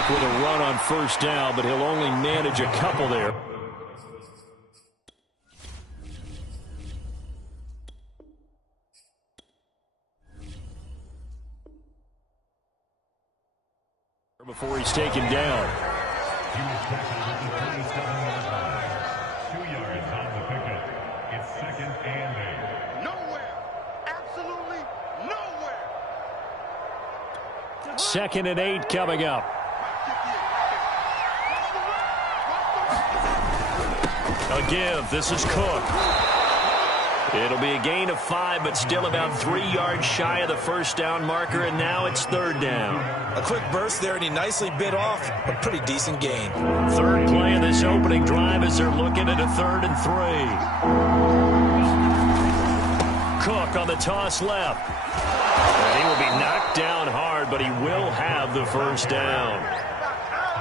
Cook with a run on first down, but he'll only manage a couple there. Before he's taken down. He was tackled at the 27-yard line. 2 yards on the pickup. It's 2nd and 8. Nowhere. Absolutely nowhere. 2nd and 8 coming up. A give. This is Cook. It'll be a gain of 5, but still about 3 yards shy of the first down marker, and now it's 3rd down. A quick burst there, and he nicely bit off a pretty decent gain. 3rd play of this opening drive as they're looking at a 3rd and 3. Cook on the toss left. And he will be knocked down hard, but he will have the first down.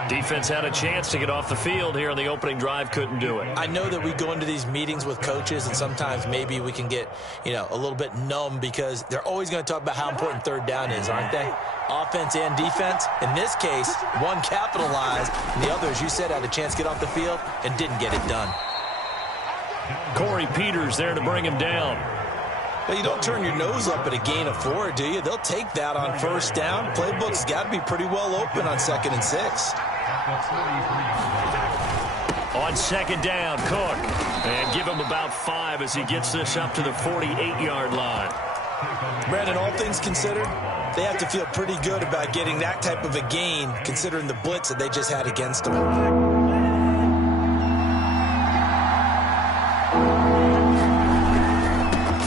Defense had a chance to get off the field here on the opening drive, couldn't do it. I know that we go into these meetings with coaches, and sometimes maybe we can get, a little bit numb because they're always going to talk about how important 3rd down is, aren't they? Offense and defense. In this case, one capitalized, and the other, as you said, had a chance to get off the field and didn't get it done. Corey Peters there to bring him down. Well, you don't turn your nose up at a gain of 4, do you? They'll take that on first down. Playbook's got to be pretty well open on 2nd and 6. On 2nd down, Cook. And give him about 5 as he gets this up to the 48-yard line. Brandon, all things considered, they have to feel pretty good about getting that type of a gain considering the blitz that they just had against them.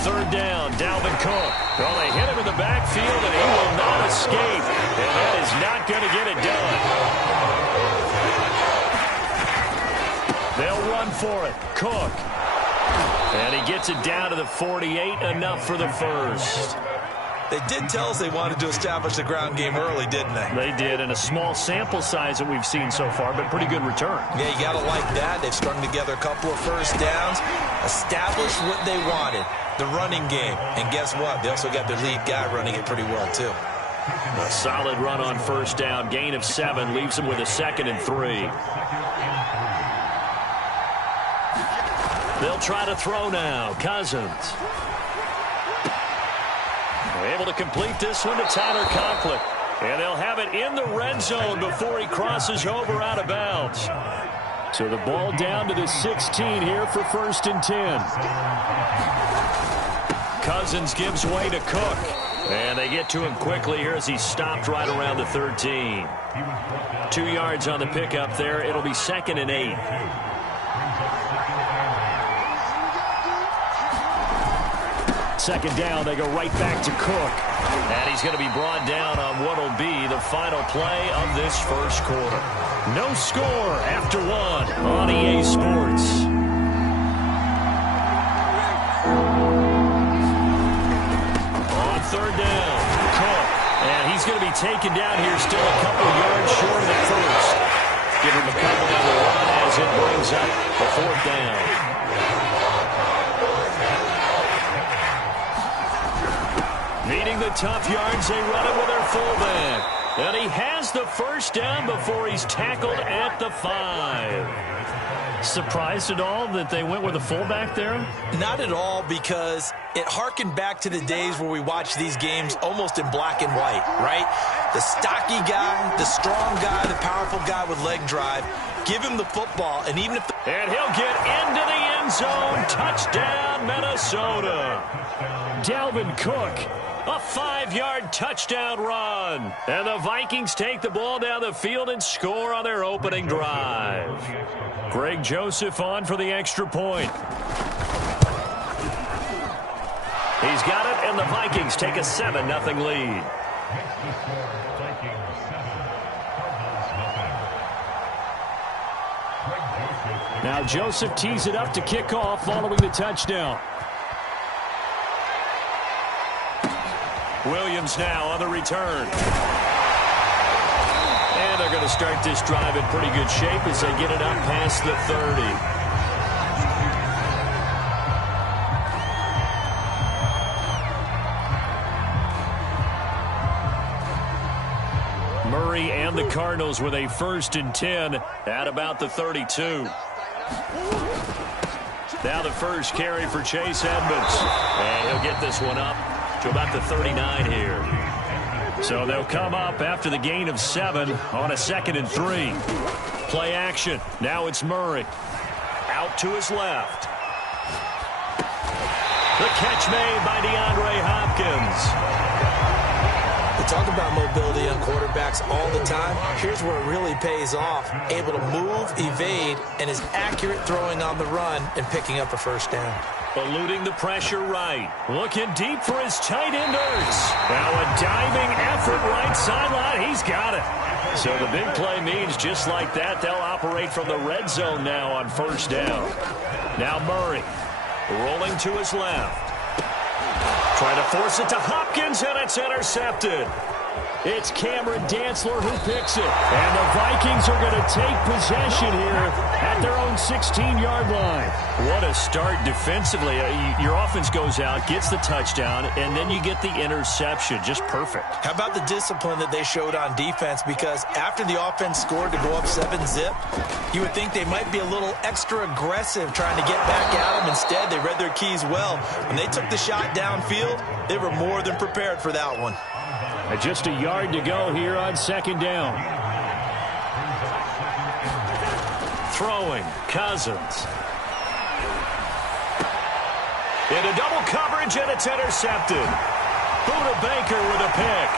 3rd down, Dalvin Cook. Well, they hit him in the backfield, and he will not escape. And that is not going to get it done. They'll run for it. Cook. And he gets it down to the 48, enough for the first. They did tell us they wanted to establish the ground game early, didn't they? They did, and a small sample size that we've seen so far, but pretty good return. Yeah, you got to like that. They've strung together a couple of first downs, established what they wanted, the running game. And guess what? They also got their lead guy running it pretty well, too. A solid run on first down, gain of 7, leaves him with a 2nd and 3. They'll try to throw now. Cousins. Able to complete this one to Tyler Conklin. And they'll have it in the red zone before he crosses over out of bounds. So the ball down to the 16 here for 1st and 10. Cousins gives way to Cook. And they get to him quickly here as he stopped right around the 13. 2 yards on the pickup there. It'll be 2nd and 8. Second down, they go right back to Cook. And he's going to be brought down on what will be the final play of this first quarter. No score after 1 on EA Sports. On 3rd down, Cook. And he's going to be taken down here still a couple yards short of the first. Give him a couple on the run as it brings up the 4th down. Needing the tough yards, they run it with their fullback. And he has the first down before he's tackled at the 5. Surprised at all that they went with a fullback there? Not at all, because it harkened back to the days where we watched these games almost in black and white, right? The stocky guy, the strong guy, the powerful guy with leg drive. Give him the football, and even if... And he'll get into the end zone. Touchdown, Minnesota. Dalvin Cook. A 5-yard touchdown run. And the Vikings take the ball down the field and score on their opening drive. Greg Joseph on for the extra point. He's got it, and the Vikings take a 7-0 lead. Now Joseph tees it up to kick off following the touchdown. Williams now on the return. And they're going to start this drive in pretty good shape as they get it up past the 30. victory, and the Cardinals with a 1st and 10 at about the 32. Now the first carry for Chase Edmonds. And he'll get this one up to about the 39 here. So they'll come up after the gain of 7 on a 2nd and 3. Play action. Now it's Murray. Out to his left. The catch made by DeAndre Hopkins. We talk about mobility on quarterbacks all the time. Here's where it really pays off. Able to move, evade, and is accurate throwing on the run and picking up a 1st down. Eluding the pressure right. Looking deep for his tight end Ertz. Now a diving effort right sideline. He's got it. So the big play means just like that, they'll operate from the red zone now on 1st down. Now Murray rolling to his left. Trying to force it to Hopkins, and it's intercepted. It's Cameron Dantzler who picks it. And the Vikings are going to take possession here at their own 16-yard line. What a start defensively. Your offense goes out, gets the touchdown, and then you get the interception. Just perfect. How about the discipline that they showed on defense? Because after the offense scored to go up 7-zip, you would think they might be a little extra aggressive trying to get back at them. Instead, they read their keys well. When they took the shot downfield, they were more than prepared for that one. Just a yard to go here on 2nd down. Throwing, Cousins. Into double coverage, and it's intercepted. Buda Baker with a pick.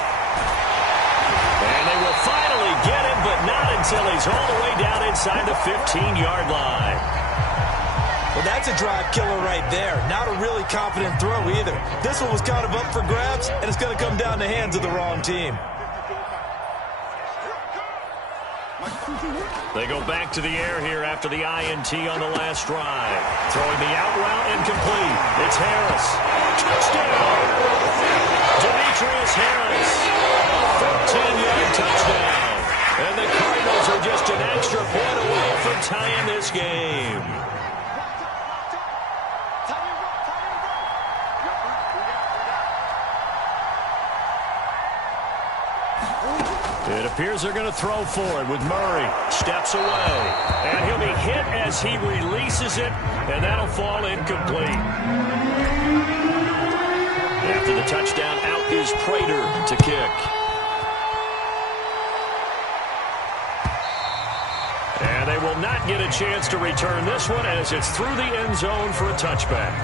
And they will finally get him, but not until he's all the way down inside the 15-yard line. Well, that's a drive killer right there. Not a really confident throw either. This one was kind of up for grabs, and it's going to come down the hands of the wrong team. They go back to the air here after the INT on the last drive. Throwing the out route incomplete. It's Harris. Touchdown! Demetrius Harris. A 14-yard touchdown. And the Cardinals are just an extra point away from tying this game. It appears they're going to throw for it with Murray. Steps away. And he'll be hit as he releases it, and that'll fall incomplete. After the touchdown, out is Prater to kick. And they will not get a chance to return this one as it's through the end zone for a touchback.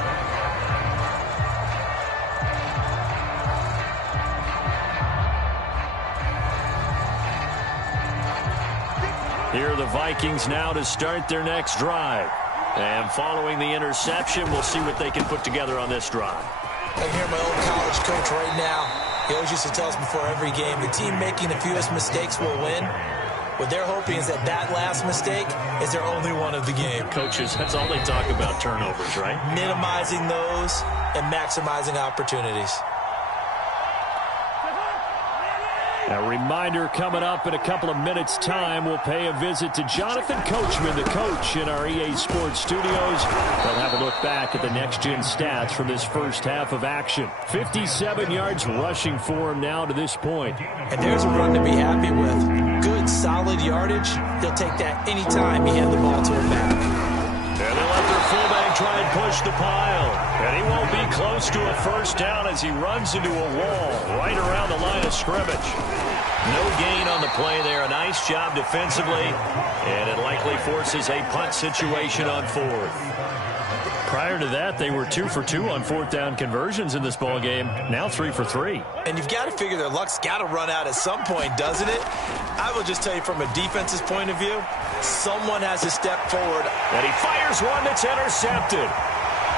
Here are the Vikings now to start their next drive. And following the interception, we'll see what they can put together on this drive. I hear my old college coach right now. He always used to tell us before every game, the team making the fewest mistakes will win. What they're hoping is that that last mistake is their only one of the game. Coaches, that's all they talk about, turnovers, right? Minimizing those and maximizing opportunities. A reminder coming up in a couple of minutes' time. We'll pay a visit to Jonathan Coachman, the coach in our EA Sports studios. They'll have a look back at the next-gen stats from this first half of action. 57 yards rushing for him now to this point. And there's a run to be happy with. Good, solid yardage. He'll take that anytime he hand the ball to him back. And they'll let their fullback try and push the pile. And he won't be close to a 1st down as he runs into a wall right around the line of scrimmage. No gain on the play there. A nice job defensively. And it likely forces a punt situation on 4th. Prior to that, they were 2 for 2 on 4th down conversions in this ballgame. Now 3 for 3. And you've got to figure their luck's got to run out at some point, doesn't it? I will just tell you from a defense's point of view, someone has to step forward. And he fires one that's intercepted.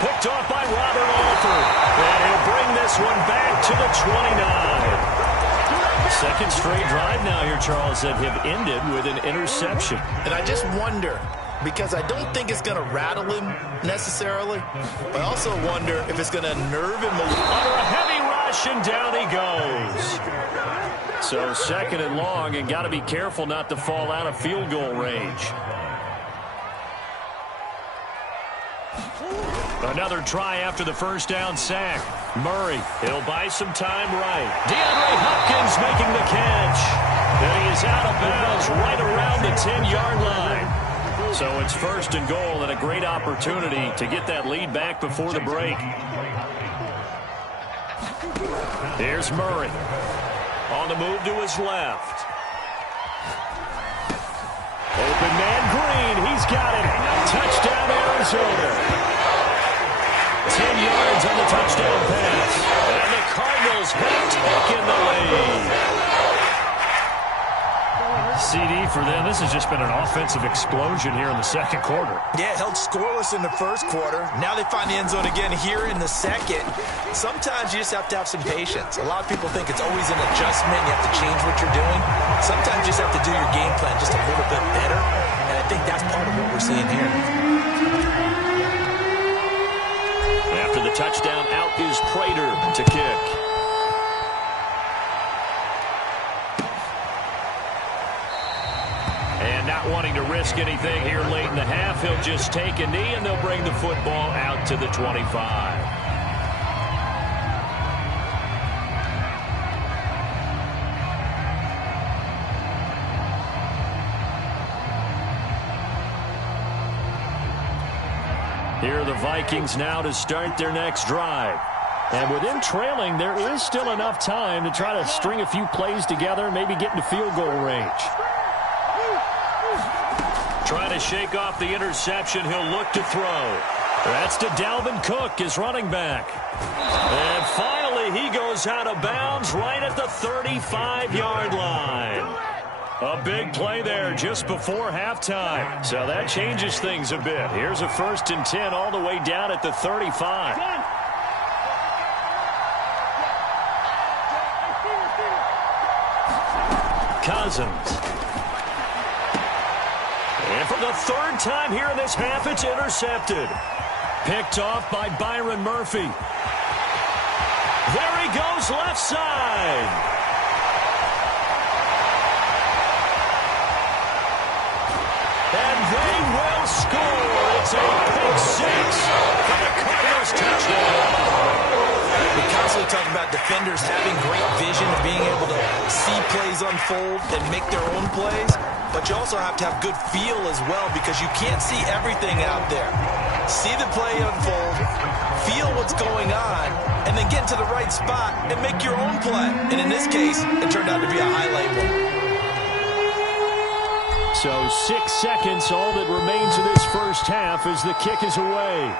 Picked off by Robert Alford. And he'll bring this one back to the 29. Second straight drive now here, Charles, that have ended with an interception. And I just wonder, because I don't think it's going to rattle him necessarily, but I also wonder if it's going to nerve him a little. Under a heavy rush, and down he goes. So 2nd and long, and got to be careful not to fall out of field goal range. Another try after the 1st down sack. Murray, he'll buy some time right. DeAndre Hopkins making the catch. And he is out of bounds right around the 10-yard line. So it's first and goal, and a great opportunity to get that lead back before the break. Here's Murray. On the move to his left. Open man Green. He's got it. Touchdown Arizona. 10 yards on the touchdown pass. And the Cardinals have taken the lead. CD for them. This has just been an offensive explosion here in the second quarter. Yeah, held scoreless in the first quarter. Now they find the end zone again here in the second. Sometimes you just have to have some patience. A lot of people think it's always an adjustment. You have to change what you're doing. Sometimes you just have to do your game plan just a little bit better. And I think that's part of what we're seeing here. After the touchdown, out is Prater to kick. And not wanting to risk anything here late in the half, he'll just take a knee, and they'll bring the football out to the 25. Here are the Vikings now to start their next drive. And with them trailing, there is still enough time to try to string a few plays together and maybe get into field goal range. Trying to shake off the interception, he'll look to throw. That's to Dalvin Cook, his running back. And finally, he goes out of bounds right at the 35-yard line. A big play there just before halftime. So that changes things a bit. Here's a 1st and 10 all the way down at the 35. Cousins. And for the third time here in this half, it's intercepted. Picked off by Byron Murphy. There he goes, left side. And they will score. It's a pick six for the Cardinals touchdown. We constantly talk about defenders having great vision and being able to see plays unfold and make their own plays. But you also have to have good feel as well, because you can't see everything out there. See the play unfold, feel what's going on, and then get to the right spot and make your own play. And in this case, it turned out to be a highlight one. So 6 seconds, all that remains in this first half as the kick is away.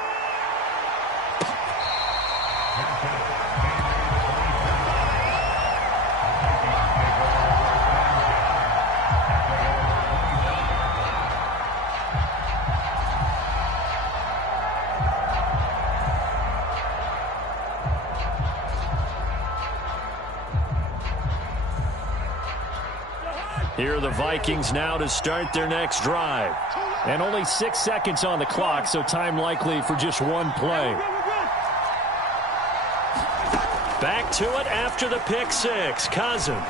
Here are the Vikings now to start their next drive. And only 6 seconds on the clock, so time likely for just one play. Back to it after the pick six. Cousin. Open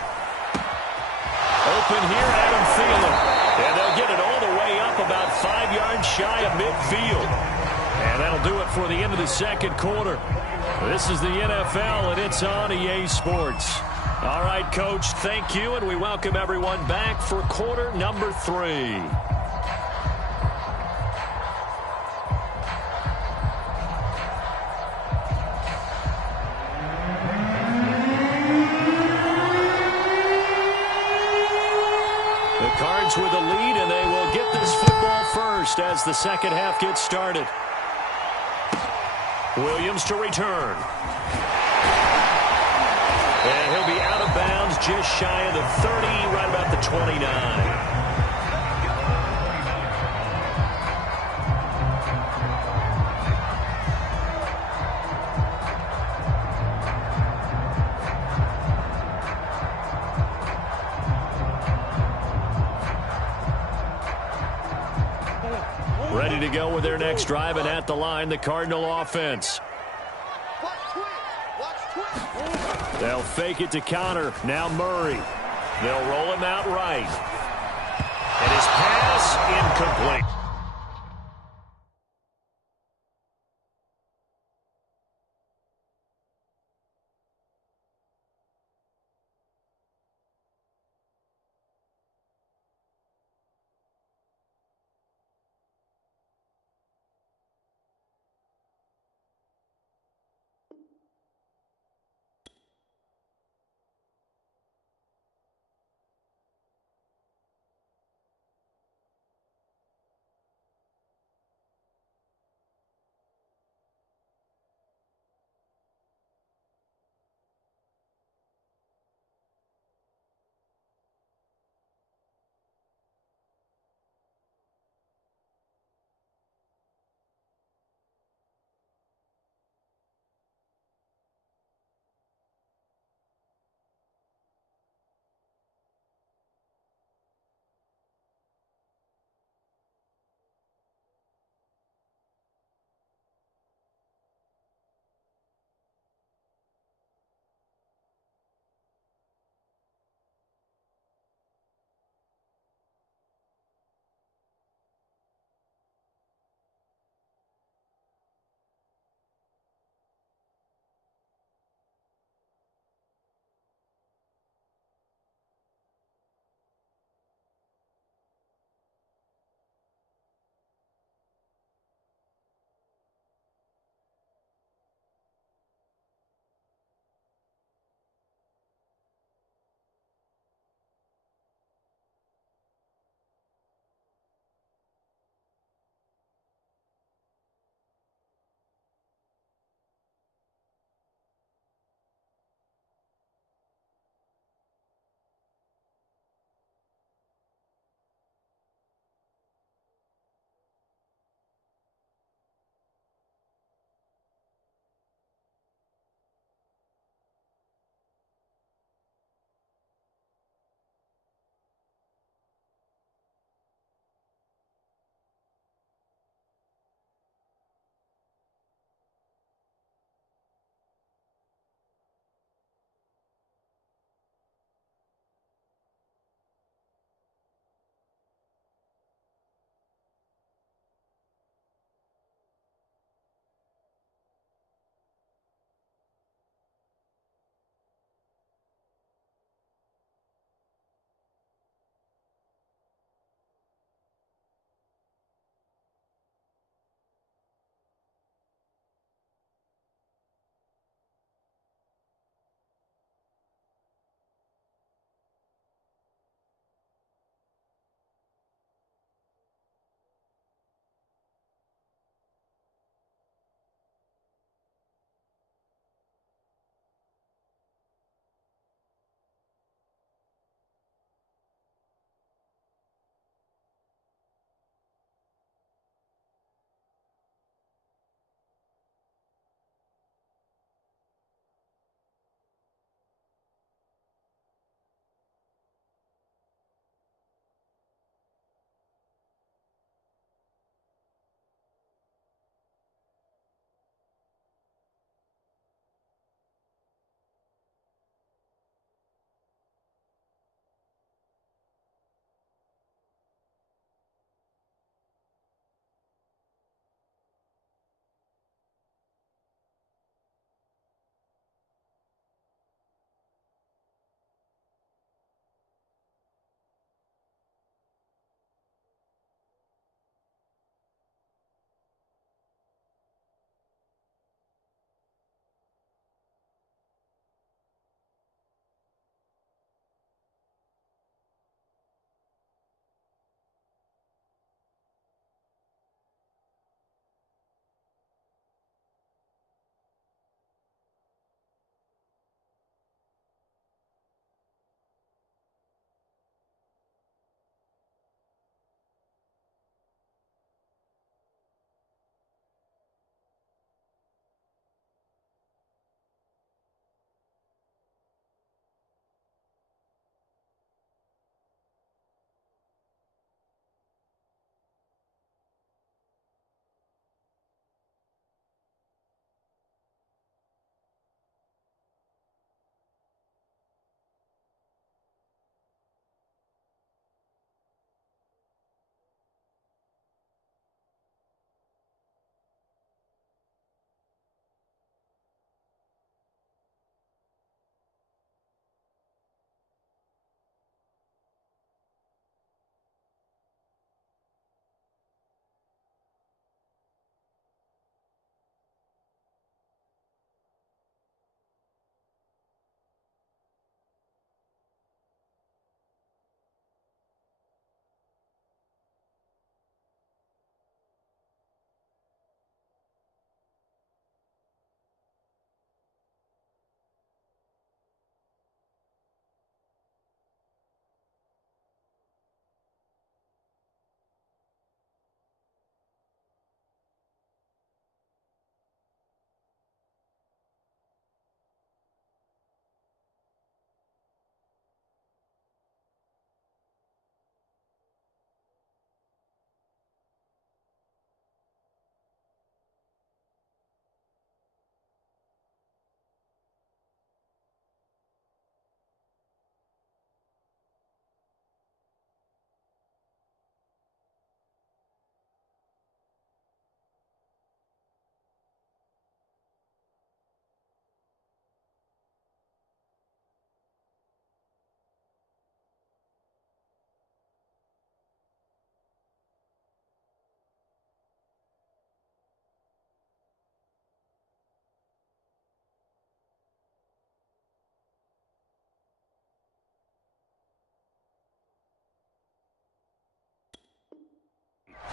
here, Adam Thielen. And they'll get it all the way up about 5 yards shy of midfield. And that'll do it for the end of the second quarter. This is the NFL, and it's on EA Sports. All right, Coach, thank you, and we welcome everyone back for quarter number 3. The Cards with a lead, and they will get this football first as the second half gets started. Williams to return. And he'll be out of bounds just shy of the 30, right about the 29. Ready to go with their next drive, and at the line, the Cardinal offense. They'll fake it to counter. Now Murray. They'll roll him out right. And his pass incomplete.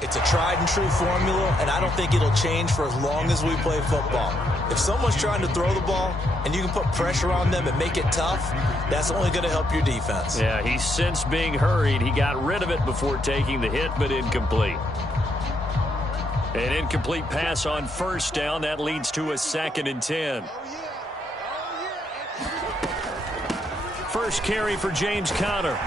It's a tried and true formula, and I don't think it'll change for as long as we play football. If someone's trying to throw the ball and you can put pressure on them and make it tough, that's only going to help your defense. Yeah, he sensed being hurried. He got rid of it before taking the hit, but incomplete. An incomplete pass on first down. That leads to a 2nd and 10. First carry for James Conner.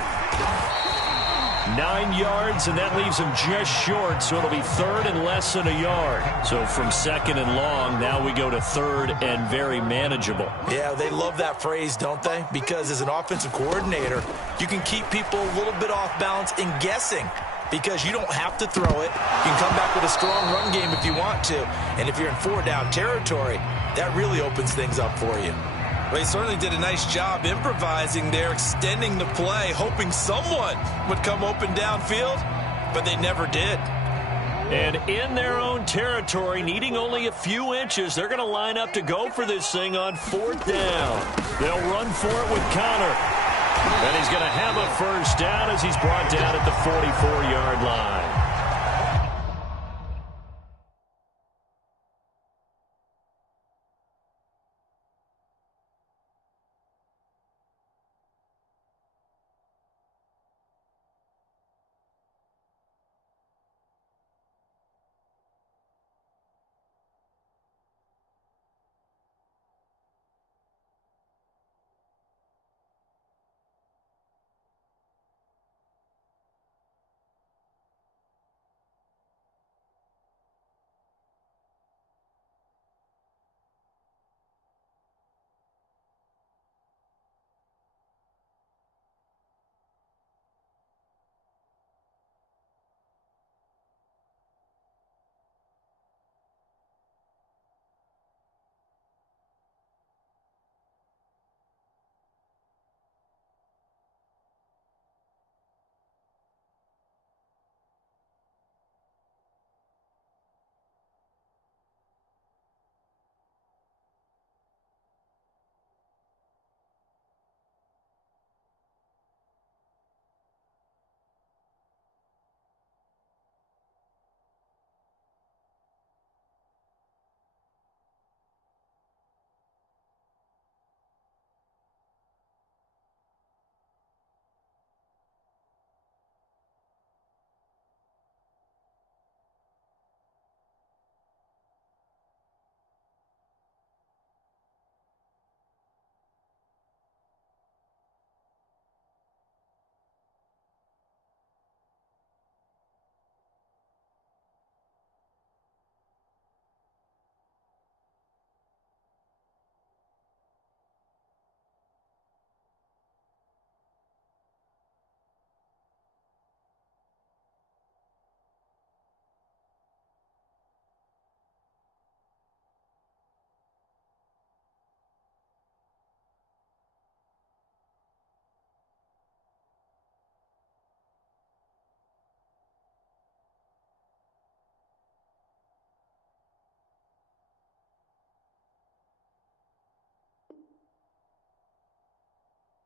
9 yards, and that leaves him just short, so it'll be 3rd and less than a yard. So from 2nd and long, now we go to 3rd and very manageable. Yeah, they love that phrase, don't they? Because as an offensive coordinator, you can keep people a little bit off balance and guessing because you don't have to throw it. You can come back with a strong run game if you want to. And if you're in 4-down territory, that really opens things up for you. Well, he certainly did a nice job improvising there, extending the play, hoping someone would come open downfield, but they never did. And in their own territory, needing only a few inches, they're going to line up to go for this thing on 4th down. They'll run for it with Conner. And he's going to have a first down as he's brought down at the 44-yard line.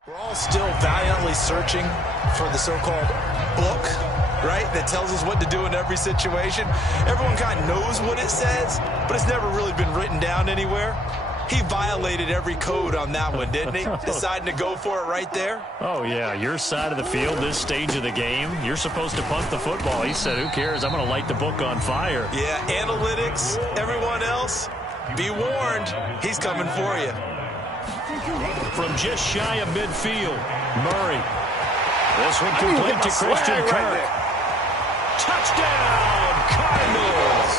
We're all still valiantly searching for the so-called book, right, that tells us what to do in every situation. Everyone kind of knows what it says, but it's never really been written down anywhere. He violated every code on that one, didn't he? Deciding to go for it right there. Oh, yeah, your side of the field, this stage of the game, you're supposed to punt the football. He said, who cares? I'm going to light the book on fire. Yeah, analytics, everyone else, be warned, he's coming for you. From just shy of midfield, Murray. This one complete to Christian Kirk. Touchdown, Cardinals!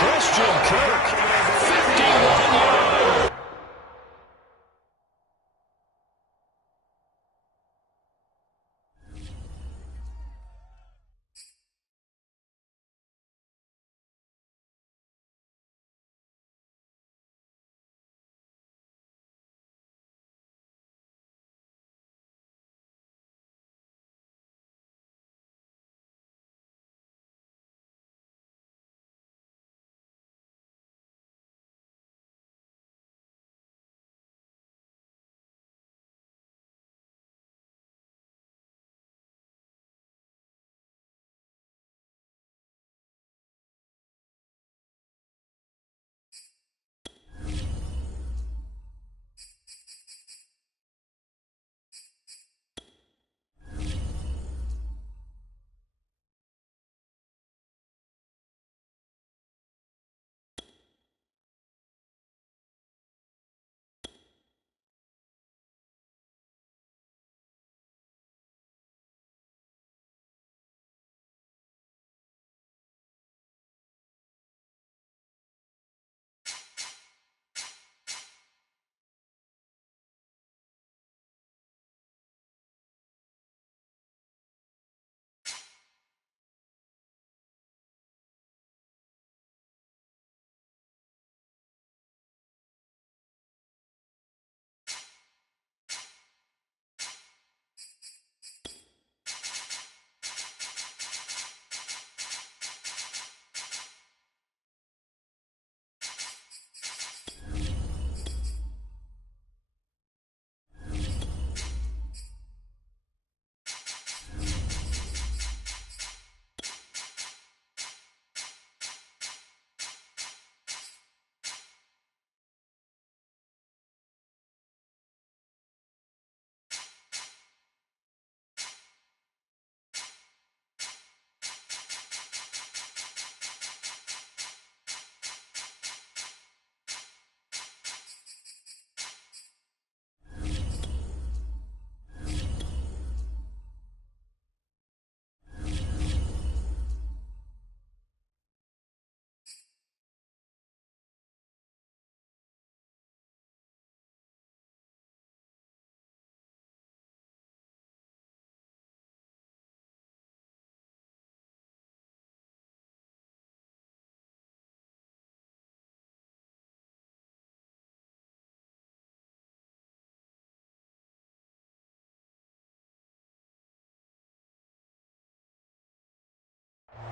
Christian Kirk, 51 yards.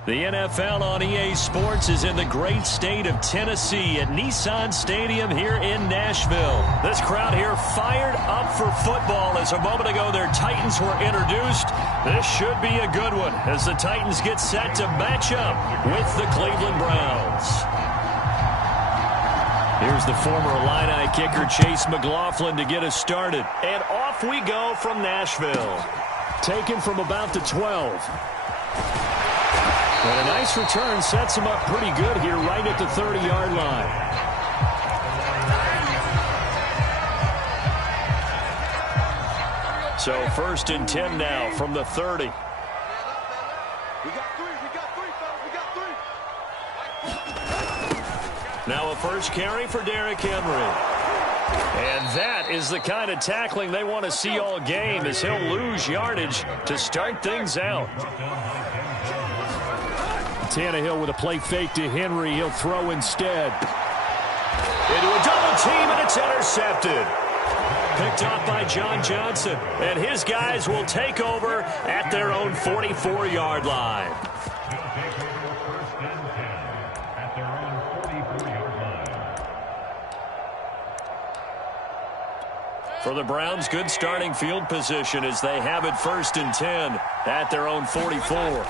The NFL on EA Sports is in the great state of Tennessee at Nissan Stadium here in Nashville. This crowd here fired up for football as a moment ago their Titans were introduced. This should be a good one as the Titans get set to match up with the Cleveland Browns. Here's the former Illini kicker Chase McLaughlin to get us started. And off we go from Nashville. Taken from about the 12. And a nice return sets him up pretty good here right at the 30-yard line. So 1st and 10 now from the 30. We got three, fellas, we got three. Now a first carry for Derrick Henry. And that is the kind of tackling they want to see all game as he'll lose yardage to start things out. Tannehill with a play fake to Henry. He'll throw instead. Into a double team, and it's intercepted. Picked off by John Johnson. And his guys will take over at their own 44-yard line. For the Browns, good starting field position as they have it 1st and 10 at their own 44.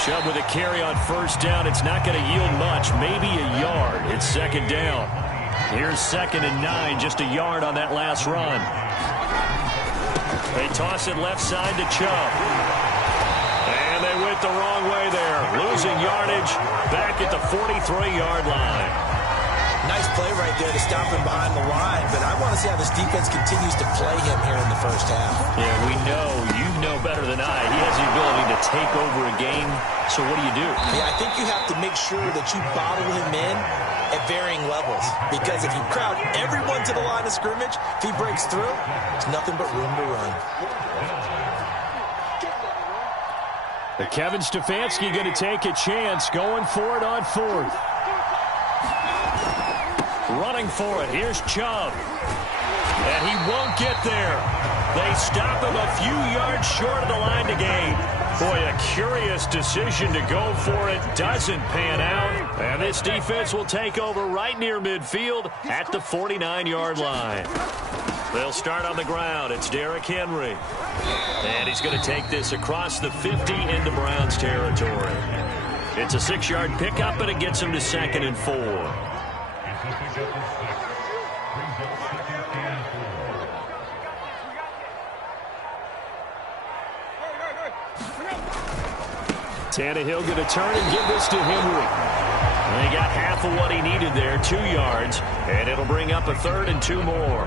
Chubb with a carry on 1st down. It's not going to yield much, maybe a yard. It's 2nd down. Here's 2nd and 9, just a yard on that last run. They toss it left side to Chubb. And they went the wrong way there. Losing yardage back at the 43-yard line. Nice play right there to stop him behind the line, but I want to see how this defense continues to play him here in the 1st half. Yeah, we know. You know better than I. He has the ability to take over a game, so what do you do? Yeah, I think you have to make sure that you bottle him in at varying levels, because if you crowd everyone to the line of scrimmage, if he breaks through, there's nothing but room to run. Kevin Stefanski going to take a chance, going for it on 4th. Running for it. Here's Chubb. And he won't get there. They stop him a few yards short of the line to gain. Boy, a curious decision to go for it. Doesn't pan out. And this defense will take over right near midfield at the 49-yard line. They'll start on the ground. It's Derrick Henry. And he's going to take this across the 50 into Browns territory. It's a 6-yard pickup, and it gets him to 2nd and 4. Tannehill going to turn and give this to Henry. And he got half of what he needed there, 2 yards, and it'll bring up a 3rd and 2 more.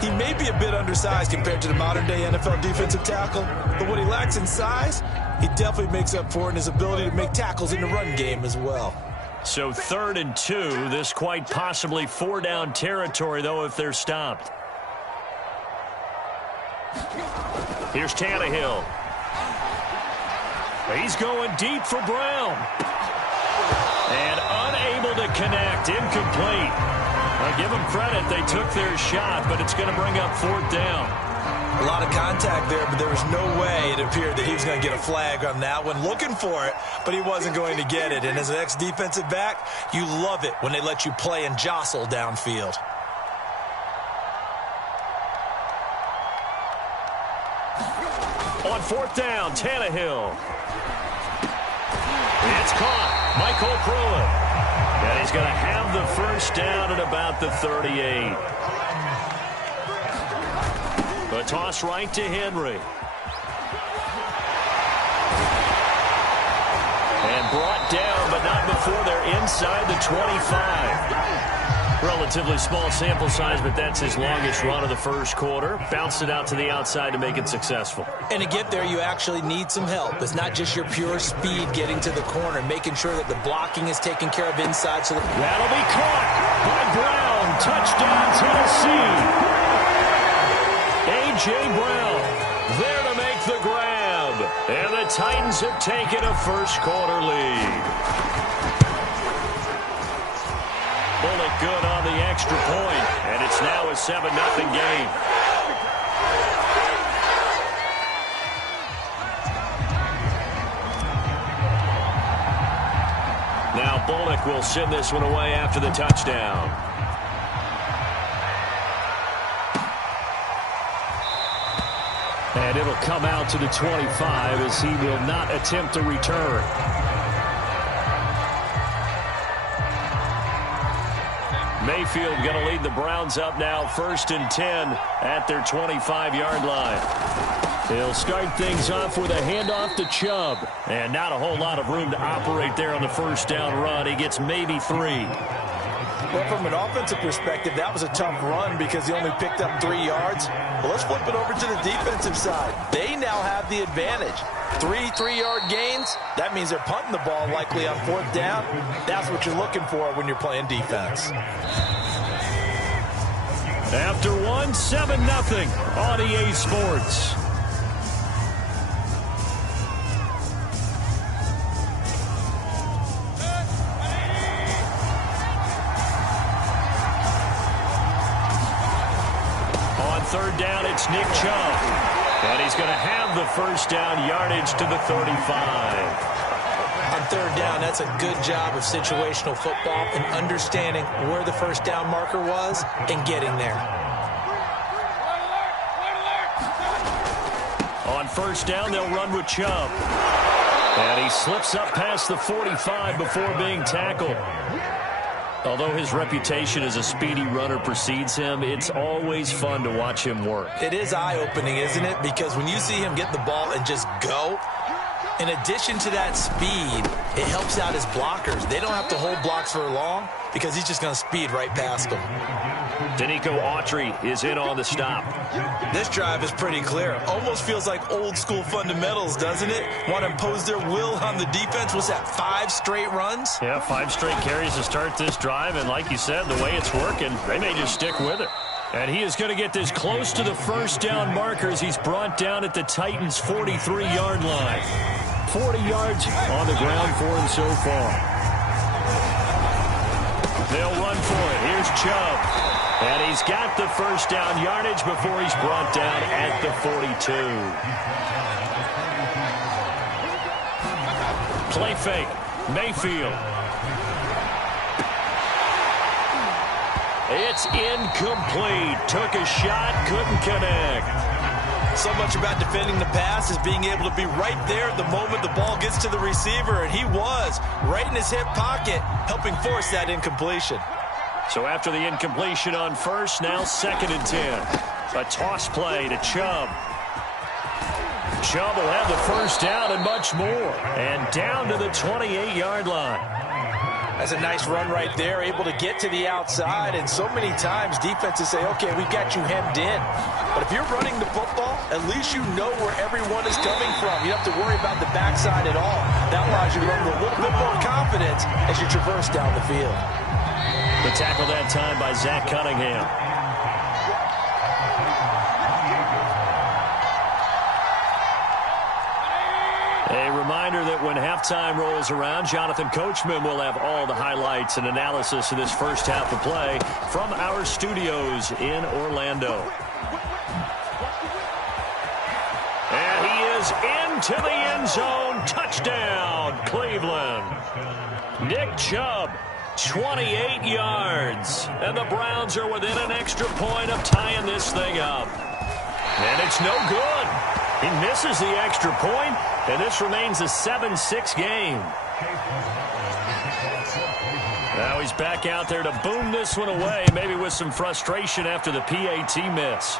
He may be a bit undersized compared to the modern-day NFL defensive tackle, but what he lacks in size, he definitely makes up for in his ability to make tackles in the run game as well. So 3rd and 2, this quite possibly 4-down territory, though, if they're stopped. Here's Tannehill. He's going deep for Brown. And unable to connect, incomplete. I'll give them credit, they took their shot, but it's going to bring up 4th down. A lot of contact there, but there was no way it appeared that he was going to get a flag on that one. Looking for it, but he wasn't going to get it. And as an ex-defensive back, you love it when they let you play and jostle downfield. On 4th down, Tannehill. It's caught. Michael Pruitt. And he's going to have the 1st down at about the 38. A toss right to Henry. And brought down, but not before they're inside the 25. Relatively small sample size, but that's his longest run of the 1st quarter. Bounced it out to the outside to make it successful. And to get there, you actually need some help. It's not just your pure speed getting to the corner, making sure that the blocking is taken care of inside. So that'll be caught by Brown. Touchdown, Tennessee. A.J. Brown there to make the grab. And the Titans have taken a 1st quarter lead. Bullet good on the extra point, and it's now a 7-0 game. Bullock will send this one away after the touchdown. And it'll come out to the 25 as he will not attempt to return. Mayfield going to lead the Browns up now, 1st and 10 at their 25-yard line. He'll start things off with a handoff to Chubb. And not a whole lot of room to operate there on the first down run. He gets maybe 3. Well, from an offensive perspective, that was a tough run because he only picked up 3 yards. Well, let's flip it over to the defensive side. They now have the advantage. 3-3-yard gains, that means they're punting the ball likely on 4th down. That's what you're looking for when you're playing defense. After 1, 7-0 on EA Sports. On 3rd down, it's Nick Chubb. And he's going to have the first down yardage to the 35. On 3rd down, that's a good job of situational football and understanding where the first down marker was and getting there. On 1st down, they'll run with Chubb. And he slips up past the 45 before being tackled. Although his reputation as a speedy runner precedes him, it's always fun to watch him work. It is eye-opening, isn't it? Because when you see him get the ball and just go, in addition to that speed, it helps out his blockers. They don't have to hold blocks for long because he's just going to speed right past them. Danico Autry is in on the stop. This drive is pretty clear. Almost feels like old-school fundamentals, doesn't it? Want to impose their will on the defense. What's that, 5 straight runs? Yeah, 5 straight carries to start this drive. And like you said, the way it's working, they may just stick with it. And he is going to get this close to the first down marker as he's brought down at the Titans' 43-yard line. 40 yards on the ground for him so far. They'll run for it. Here's Chubb. And he's got the first down yardage before he's brought down at the 42. Play fake. Mayfield. It's incomplete. Took a shot, couldn't connect. So much about defending the pass is being able to be right there at the moment the ball gets to the receiver, and he was right in his hip pocket, helping force that incompletion. So after the incompletion on 1st, now 2nd and 10. A toss play to Chubb. Chubb will have the first down and much more. And down to the 28-yard line. That's a nice run right there, able to get to the outside. And so many times defenses say, okay, we've got you hemmed in. But if you're running the football, at least you know where everyone is coming from. You don't have to worry about the backside at all. That allows you to run with a little bit more confidence as you traverse down the field. The tackle that time by Zach Cunningham. A reminder that when halftime rolls around, Jonathan Coachman will have all the highlights and analysis of this first half of play from our studios in Orlando. And he is into the end zone. Touchdown, Cleveland. Nick Chubb. 28 yards. And the Browns are within an extra point of tying this thing up. And it's no good. He misses the extra point, and this remains a 7-6 game. Now he's back out there to boom this one away, maybe with some frustration after the PAT miss.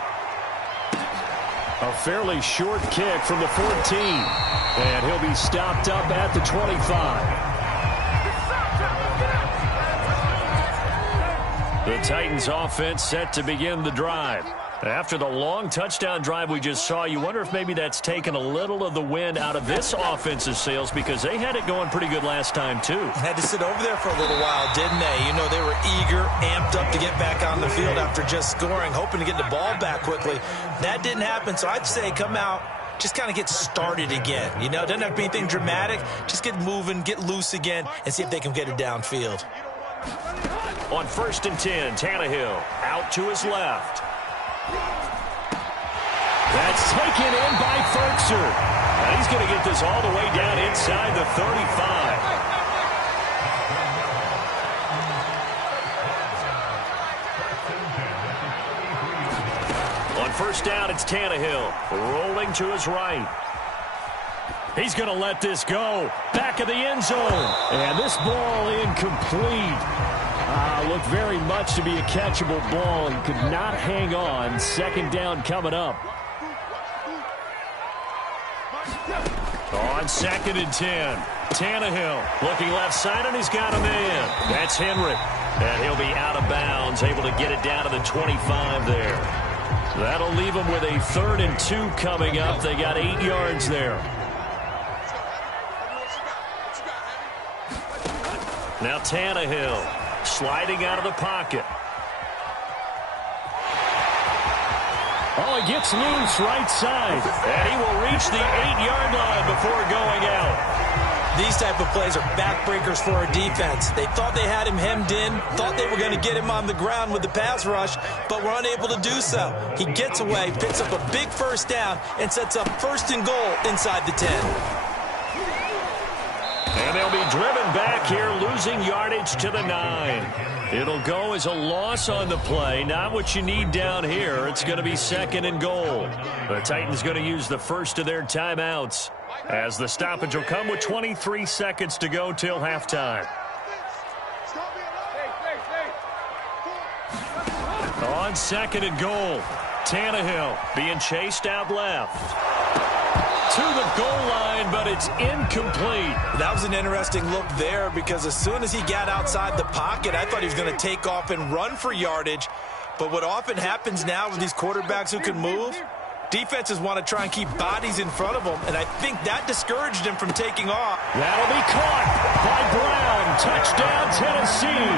A fairly short kick from the 14. And he'll be stopped up at the 25. The Titans offense set to begin the drive. After the long touchdown drive we just saw, you wonder if maybe that's taken a little of the wind out of this offense's sails because they had it going pretty good last time too. Had to sit over there for a little while, didn't they? You know, they were eager, amped up to get back on the field after just scoring, hoping to get the ball back quickly. That didn't happen, so I'd say come out, just kind of get started again. You know, doesn't have to be anything dramatic. Just get moving, get loose again, and see if they can get it downfield. On 1st and 10, Tannehill out to his left. That's taken in by Ferkser. And he's going to get this all the way down inside the 35. first down, it's Tannehill rolling to his right. He's going to let this go. Back of the end zone. And this ball incomplete. Looked very much to be a catchable ball and could not hang on. Second down coming up. On 2nd and 10. Tannehill looking left side, and he's got a man. That's Henry. And he'll be out of bounds, able to get it down to the 25 there. That'll leave him with a 3rd and 2 coming up. They got 8 yards there. Now Tannehill sliding out of the pocket. Oh, he gets loose right side. And he will reach the 8-yard line before going out. These type of plays are backbreakers for a defense. They thought they had him hemmed in, thought they were going to get him on the ground with the pass rush, but were unable to do so. He gets away, picks up a big first down, and sets up 1st and goal inside the 10. And they'll be driven back here, losing yardage to the 9. It'll go as a loss on the play. Not what you need down here. It's going to be 2nd and goal. The Titans going to use the first of their timeouts, as the stoppage will come with 23 seconds to go till halftime. On 2nd and goal, Tannehill being chased out left. To the goal line, but it's incomplete. That was an interesting look there, because as soon as he got outside the pocket, I thought he was going to take off and run for yardage. But what often happens now with these quarterbacks who can move, defenses want to try and keep bodies in front of them, and I think that discouraged him from taking off. That'll be caught by Brown. Touchdown, Tennessee.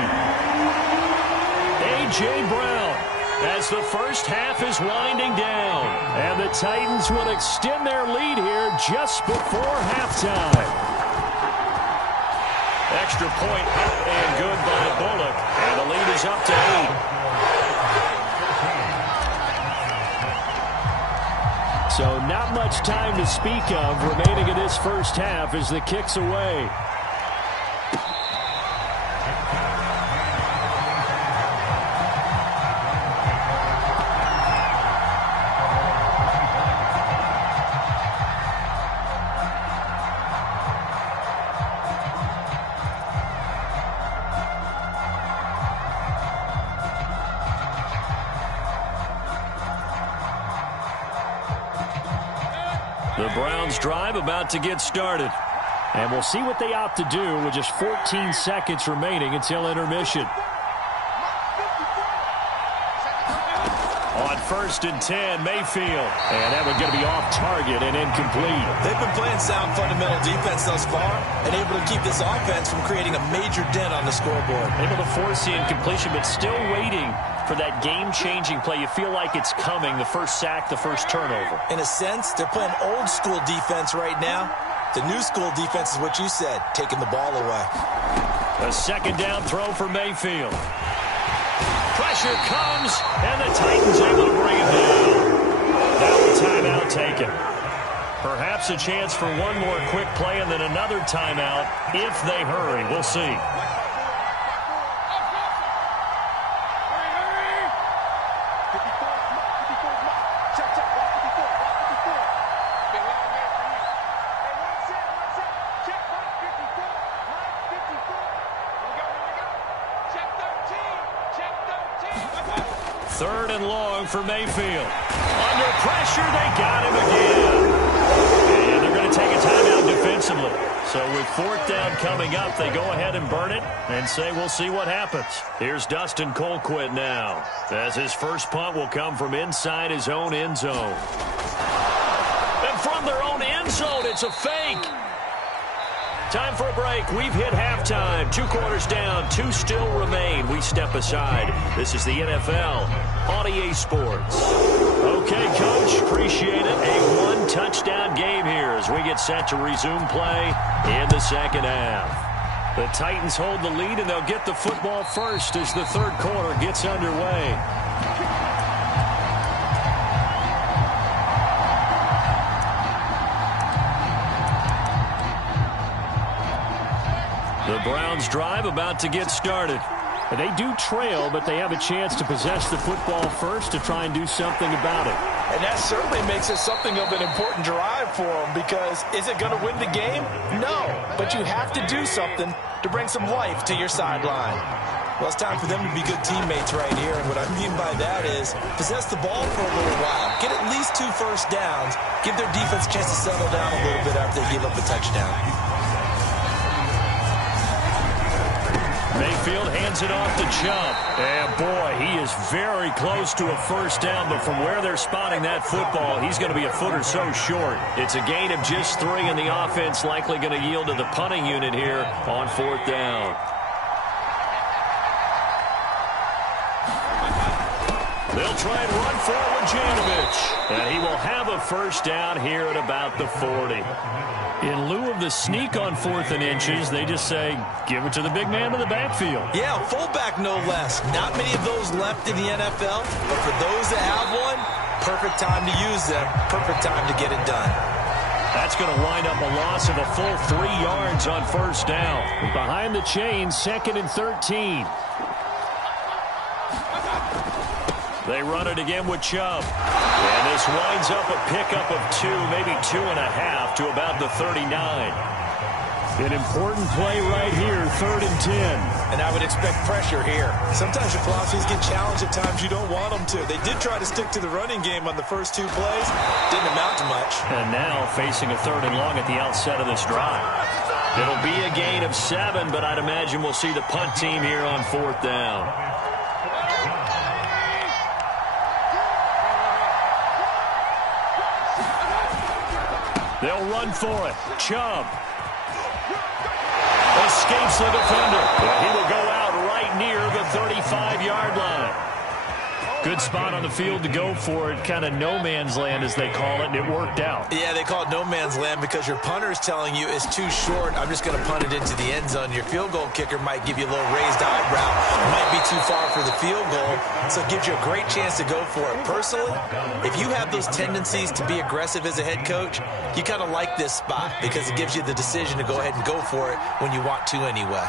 A.J. Brown, as the first half is winding down. And the Titans will extend their lead here just before halftime. Extra point up and good by Bullock. And the lead is up to 8. So not much time to speak of remaining in this first half as the kick's away. The Browns drive about to get started. And we'll see what they opt to do with just 14 seconds remaining until intermission. On 1st and 10, Mayfield. And that one's going to be off target and incomplete. They've been playing sound fundamental defense thus far and able to keep this offense from creating a major dent on the scoreboard. Able to force the incompletion, but still waiting for that game-changing play. You feel like it's coming, the first sack, the first turnover. In a sense, they're playing old-school defense right now. The new-school defense is what you said, taking the ball away. A 2nd down throw for Mayfield. Pressure comes, and the Titans able to bring it down. Now a timeout taken. Perhaps a chance for one more quick play and then another timeout if they hurry. We'll see. Third and long for Mayfield. Under pressure, they got him again. And they're going to take a timeout defensively. So with 4th down coming up, they go ahead and burn it and say we'll see what happens. Here's Dustin Colquitt now, as his first punt will come from inside his own end zone. And from their own end zone, it's a fake. Time for a break. We've hit halftime. 2 quarters down. 2 still remain. We step aside. This is the NFL on EA Sports. Okay, Coach. Appreciate it. A 1-touchdown game here as we get set to resume play in the second half. The Titans hold the lead, and they'll get the football first as the third quarter gets underway. The Browns drive about to get started. They do trail, but they have a chance to possess the football first to try and do something about it. And that certainly makes it something of an important drive for them, because is it going to win the game? No, but you have to do something to bring some life to your sideline. Well, it's time for them to be good teammates right here, and what I mean by that is possess the ball for a little while, get at least 2 first downs, give their defense a chance to settle down a little bit after they give up a touchdown. Mayfield hands it off to Chubb. And boy, he is very close to a first down, but from where they're spotting that football, he's going to be a foot or so short. It's a gain of just 3, and the offense likely going to yield to the punting unit here on 4th down. They'll try and run forward Janovich. And he will have a first down here at about the 40. In lieu of the sneak on 4th and inches, they just say, give it to the big man in the backfield. Yeah, fullback no less. Not many of those left in the NFL, but for those that have one, perfect time to use them, perfect time to get it done. That's going to wind up a loss of a full 3 yards on first down. Behind the chains, 2nd and 13. They run it again with Chubb. And this winds up a pickup of 2, maybe 2.5 to about the 39. An important play right here, 3rd and 10. And I would expect pressure here. Sometimes your philosophies get challenged at times you don't want them to. They did try to stick to the running game on the first 2 plays. Didn't amount to much. And now facing a 3rd and long at the outset of this drive. It'll be a gain of 7, but I'd imagine we'll see the punt team here on 4th down. They'll run for it. Chubb escapes the defender. He will go out right near the 35-yard line. Good spot on the field to go for it. Kind of no man's land, as they call it, and it worked out. Yeah, they call it no man's land because your punter is telling you it's too short. I'm just going to punt it into the end zone. Your field goal kicker might give you a little raised eyebrow. It might be too far for the field goal, so it gives you a great chance to go for it. Personally, if you have those tendencies to be aggressive as a head coach, you kind of like this spot because it gives you the decision to go ahead and go for it when you want to anyway.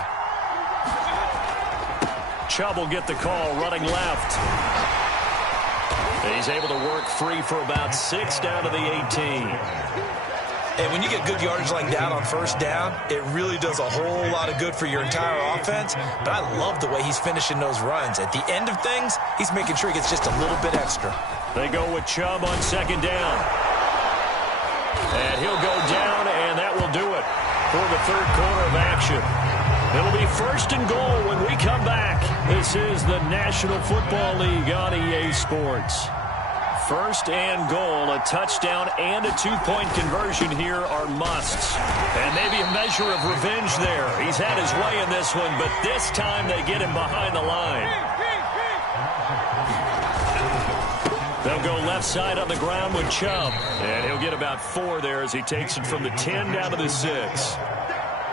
Chubb will get the call, running left. He's able to work free for about 6 down to the 18. And when you get good yardage like that on first down, it really does a whole lot of good for your entire offense. But I love the way he's finishing those runs. At the end of things, he's making sure he gets just a little bit extra. They go with Chubb on 2nd down. And he'll go down, and that will do it for the 3rd quarter of action. It'll be 1st and goal when we come back. This is the National Football League on EA Sports. 1st and goal, a touchdown and a 2-point conversion here are musts. And maybe a measure of revenge there. He's had his way in this one, but this time they get him behind the line. They'll go left side on the ground with Chubb. And he'll get about 4 there as he takes it from the 10 down to the 6.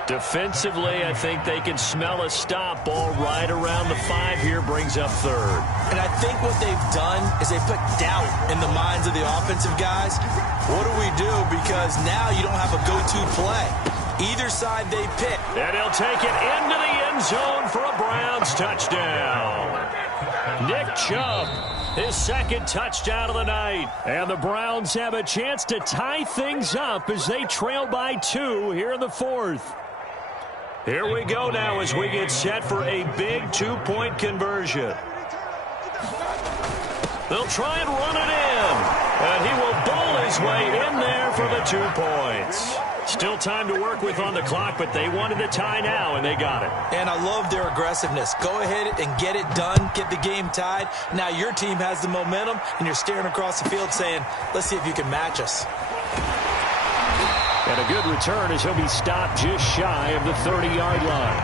Defensively, I think they can smell a stop. Ball right around the 5 here, brings up 3rd. And I think what they've done is they put doubt in the minds of the offensive guys. What do we do? Because now you don't have a go-to play. Either side they pick. And he'll take it into the end zone for a Browns touchdown. Nick Chubb, his 2nd touchdown of the night. And the Browns have a chance to tie things up as they trail by 2 here in the 4th. Here we go now as we get set for a big 2-point conversion. They'll try and run it in. And he will bowl his way in there for the 2 points. Still time to work with on the clock, but they wanted the tie now, and they got it. And I love their aggressiveness. Go ahead and get it done, get the game tied. Now your team has the momentum, and you're staring across the field saying, let's see if you can match us. And a good return as he'll be stopped just shy of the 30-yard line.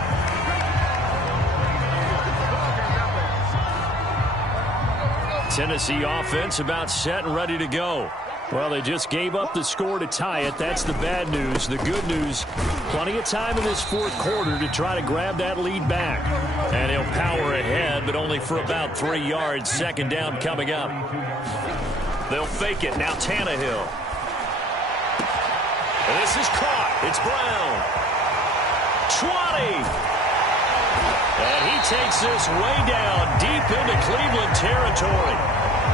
Tennessee offense about set and ready to go. Well, they just gave up the score to tie it. That's the bad news. The good news, plenty of time in this 4th quarter to try to grab that lead back. And he'll power ahead, but only for about 3 yards. 2nd down coming up. They'll fake it. Now Tannehill. And this is caught. It's Brown. 20. And he takes this way down deep into Cleveland territory.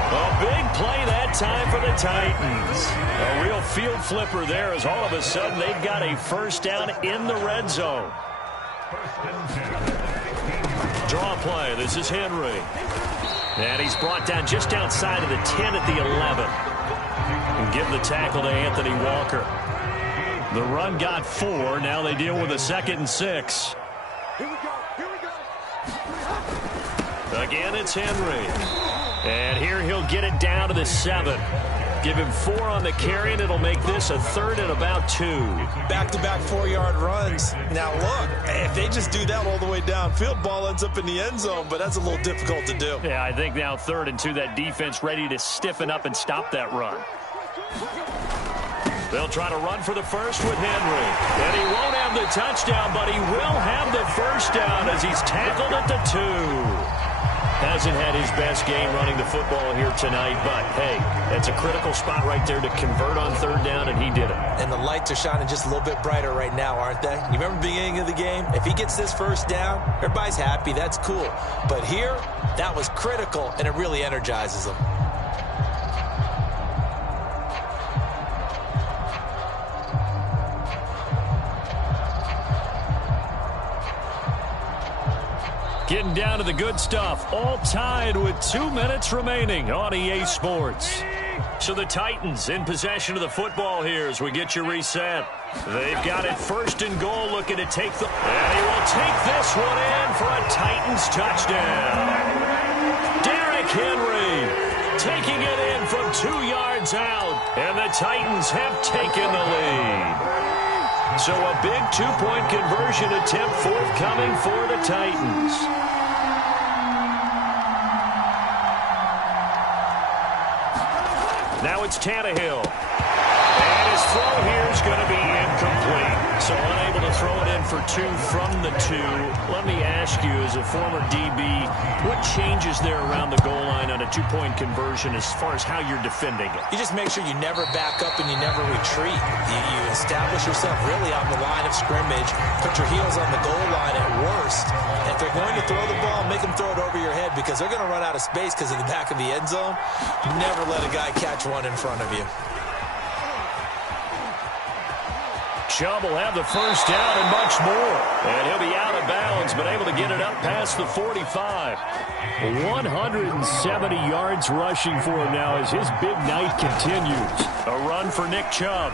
A big play that time for the Titans. A real field flipper there as all of a sudden they've got a first down in the red zone. Draw play. This is Henry. And he's brought down just outside of the 10 at the 11. And give the tackle to Anthony Walker. The run got 4. Now they deal with a 2nd and 6. Here we go. Here we go. Again, it's Henry. And here he'll get it down to the 7. Give him 4 on the carry, and it'll make this a 3rd and about 2. Back-to-back 4-yard runs. Now, look, if they just do that all the way downfield, ball ends up in the end zone, but that's a little difficult to do. Yeah, I think now 3rd and 2, that defense ready to stiffen up and stop that run. They'll try to run for the first with Henry. And he won't have the touchdown, but he will have the first down as he's tackled at the 2. Hasn't had his best game running the football here tonight, but, hey, that's a critical spot right there to convert on 3rd down, and he did it. And the lights are shining just a little bit brighter right now, aren't they? You remember the beginning of the game? If he gets this first down, everybody's happy. That's cool. But here, that was critical, and it really energizes them. Getting down to the good stuff. All tied with 2 minutes remaining on EA Sports. So the Titans in possession of the football here as we get you reset. They've got it 1st and goal, looking to take the... And he will take this one in for a Titans touchdown. Derrick Henry taking it in from 2 yards out. And the Titans have taken the lead. So a big 2-point conversion attempt forthcoming for the Titans. Now it's Tannehill. And his throw here is going to be incomplete. So unable to throw it in for 2 from the 2. Let me ask you, as a former DB, what changes there around the goal line on a 2-point conversion as far as how you're defending it? You just make sure you never back up and you never retreat. You establish yourself really on the line of scrimmage, put your heels on the goal line at worst. And if they're going to throw the ball, make them throw it over your head because they're going to run out of space because of the back of the end zone. Never let a guy catch one in front of you. Chubb will have the first down and much more. And he'll be out of bounds, but able to get it up past the 45. 170 yards rushing for him now as his big night continues. A run for Nick Chubb.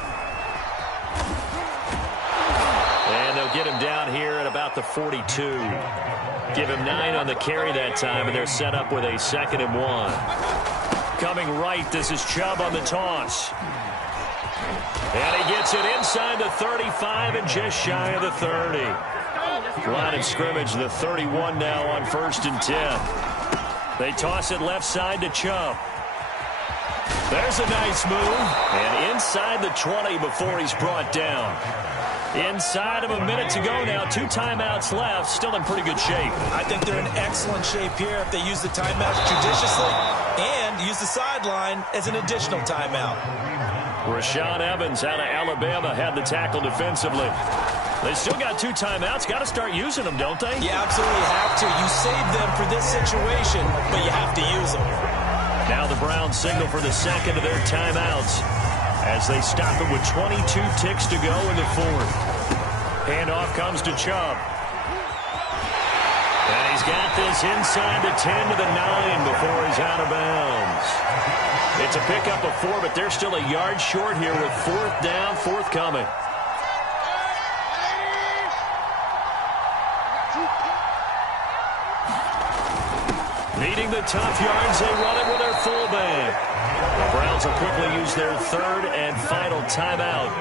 And they'll get him down here at about the 42. Give him 9 on the carry that time, and they're set up with a 2nd and 1. Coming right, this is Chubb on the toss. And he gets it inside the 35 and just shy of the 30. Line of scrimmage, the 31 now on 1st and 10. They toss it left side to Chubb. There's a nice move. And inside the 20 before he's brought down. Inside of a minute to go now. 2 timeouts left. Still in pretty good shape. I think they're in excellent shape here if they use the timeouts judiciously and use the sideline as an additional timeout. Rashaan Evans out of Alabama had the tackle defensively. They still got 2 timeouts. Got to start using them, don't they? You absolutely have to. You save them for this situation, but you have to use them. Now the Browns signal for the 2nd of their timeouts as they stop it with 22 ticks to go in the 4th. Handoff comes to Chubb. And he's got this inside the 10 to the 9 before he's out of bounds. It's a pickup of 4, but they're still a yard short here with 4th down forthcoming. Needing the tough yards, they run it with their fullback. The Browns will quickly use their 3rd and final timeout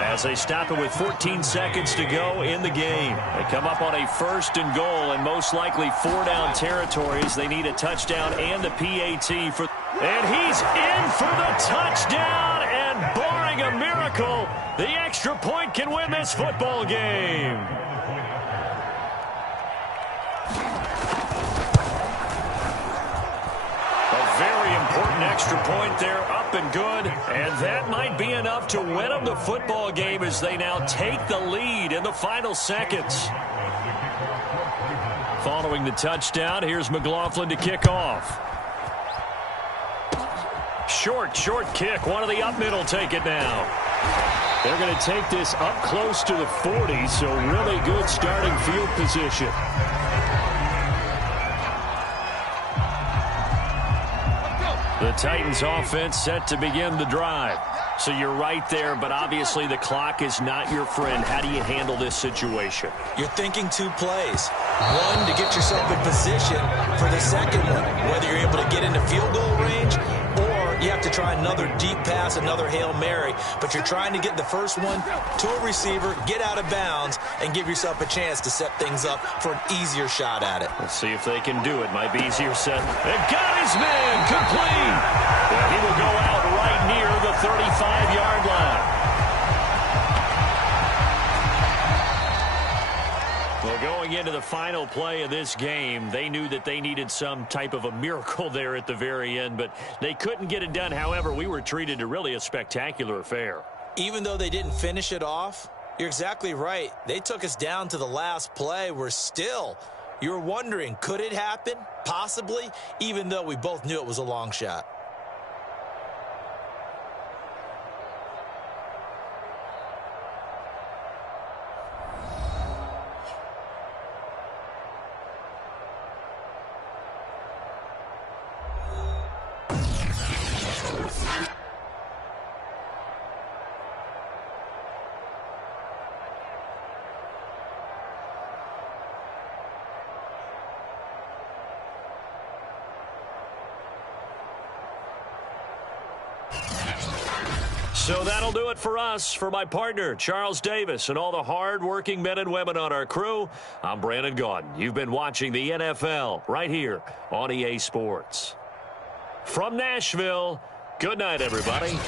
as they stop it with 14 seconds to go in the game. They come up on a 1st and goal and most likely 4-down territories. They need a touchdown and a PAT for... And he's in for the touchdown, and barring a miracle, the extra point can win this football game. A very important extra point there, up and good, and that might be enough to win them the football game as they now take the lead in the final seconds. Following the touchdown, here's McLaughlin to kick off. Short kick. One of the up middle take it now. They're going to take this up close to the 40, so really good starting field position. The Titans offense set to begin the drive. So you're right there, but obviously the clock is not your friend. How do you handle this situation? You're thinking two plays. One, to get yourself in position for the second one, whether you're able to get into field goal range or you have to try another deep pass, another Hail Mary, but you're trying to get the first one to a receiver, get out of bounds, and give yourself a chance to set things up for an easier shot at it. Let's see if they can do it. Might be easier said. They've got his man complete. And he will go out right near the 35-yard line. Well, going into the final play of this game, they knew that they needed some type of a miracle there at the very end, but they couldn't get it done. However, we were treated to really a spectacular affair. Even though they didn't finish it off, you're exactly right. They took us down to the last play. We're still, you're wondering, could it happen? Possibly, even though we both knew it was a long shot. So that'll do it for us. For my partner, Charles Davis, and all the hard-working men and women on our crew, I'm Brandon Gaudin. You've been watching the NFL right here on EA Sports. From Nashville, good night, everybody.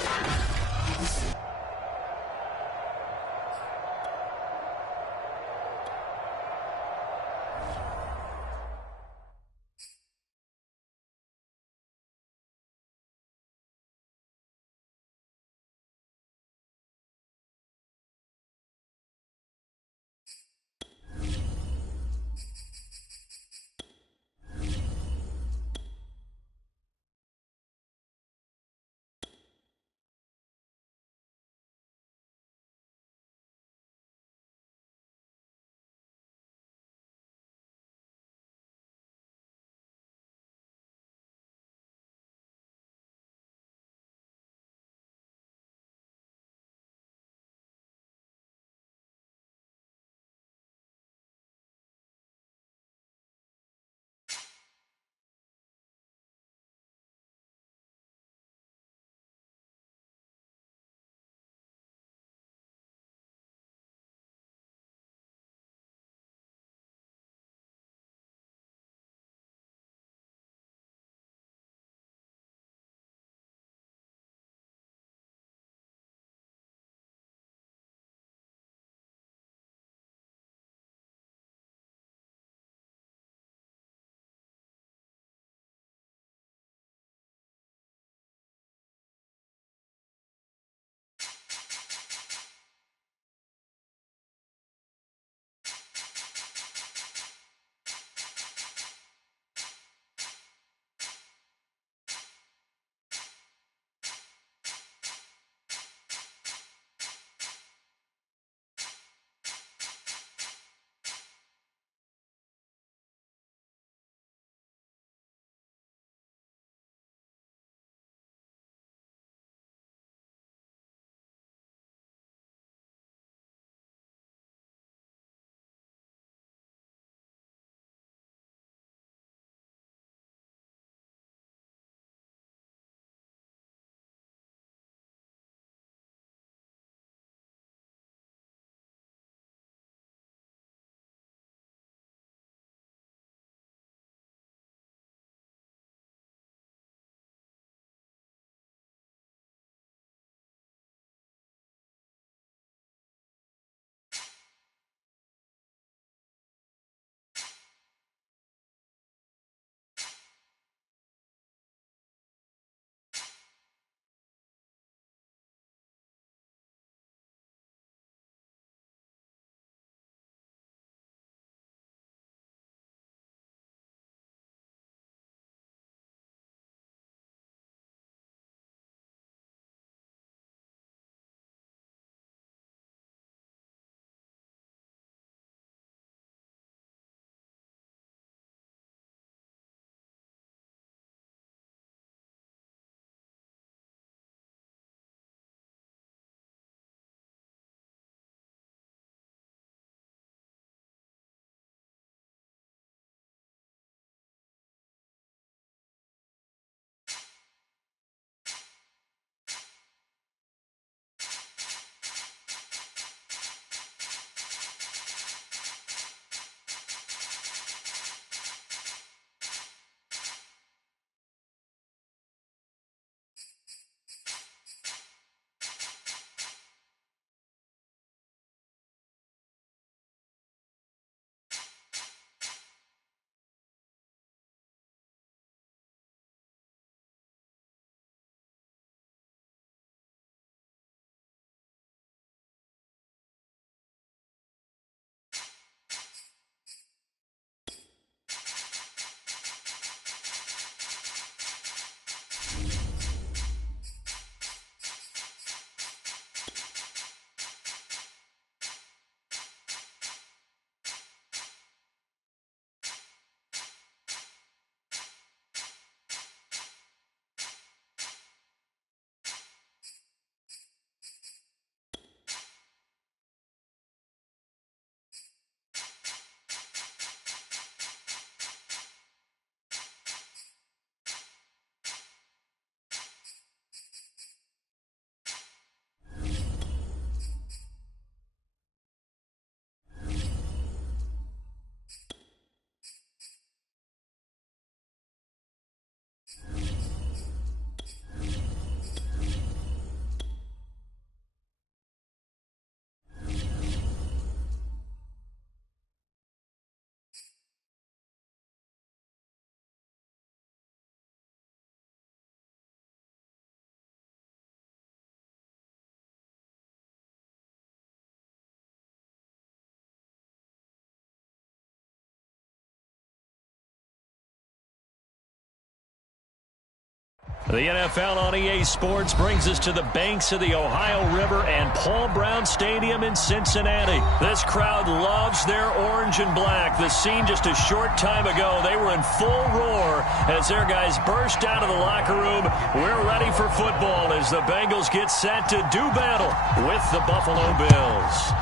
The NFL on EA Sports brings us to the banks of the Ohio River and Paul Brown Stadium in Cincinnati. This crowd loves their orange and black. The scene just a short time ago, they were in full roar as their guys burst out of the locker room. We're ready for football as the Bengals get set to do battle with the Buffalo Bills.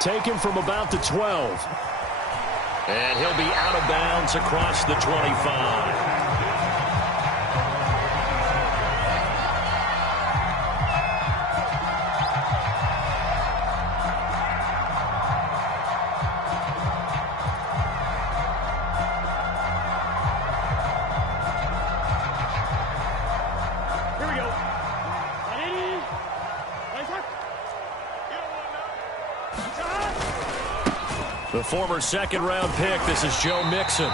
Taken from about the 12. And he'll be out of bounds across the 25. The former second-round pick, this is Joe Mixon.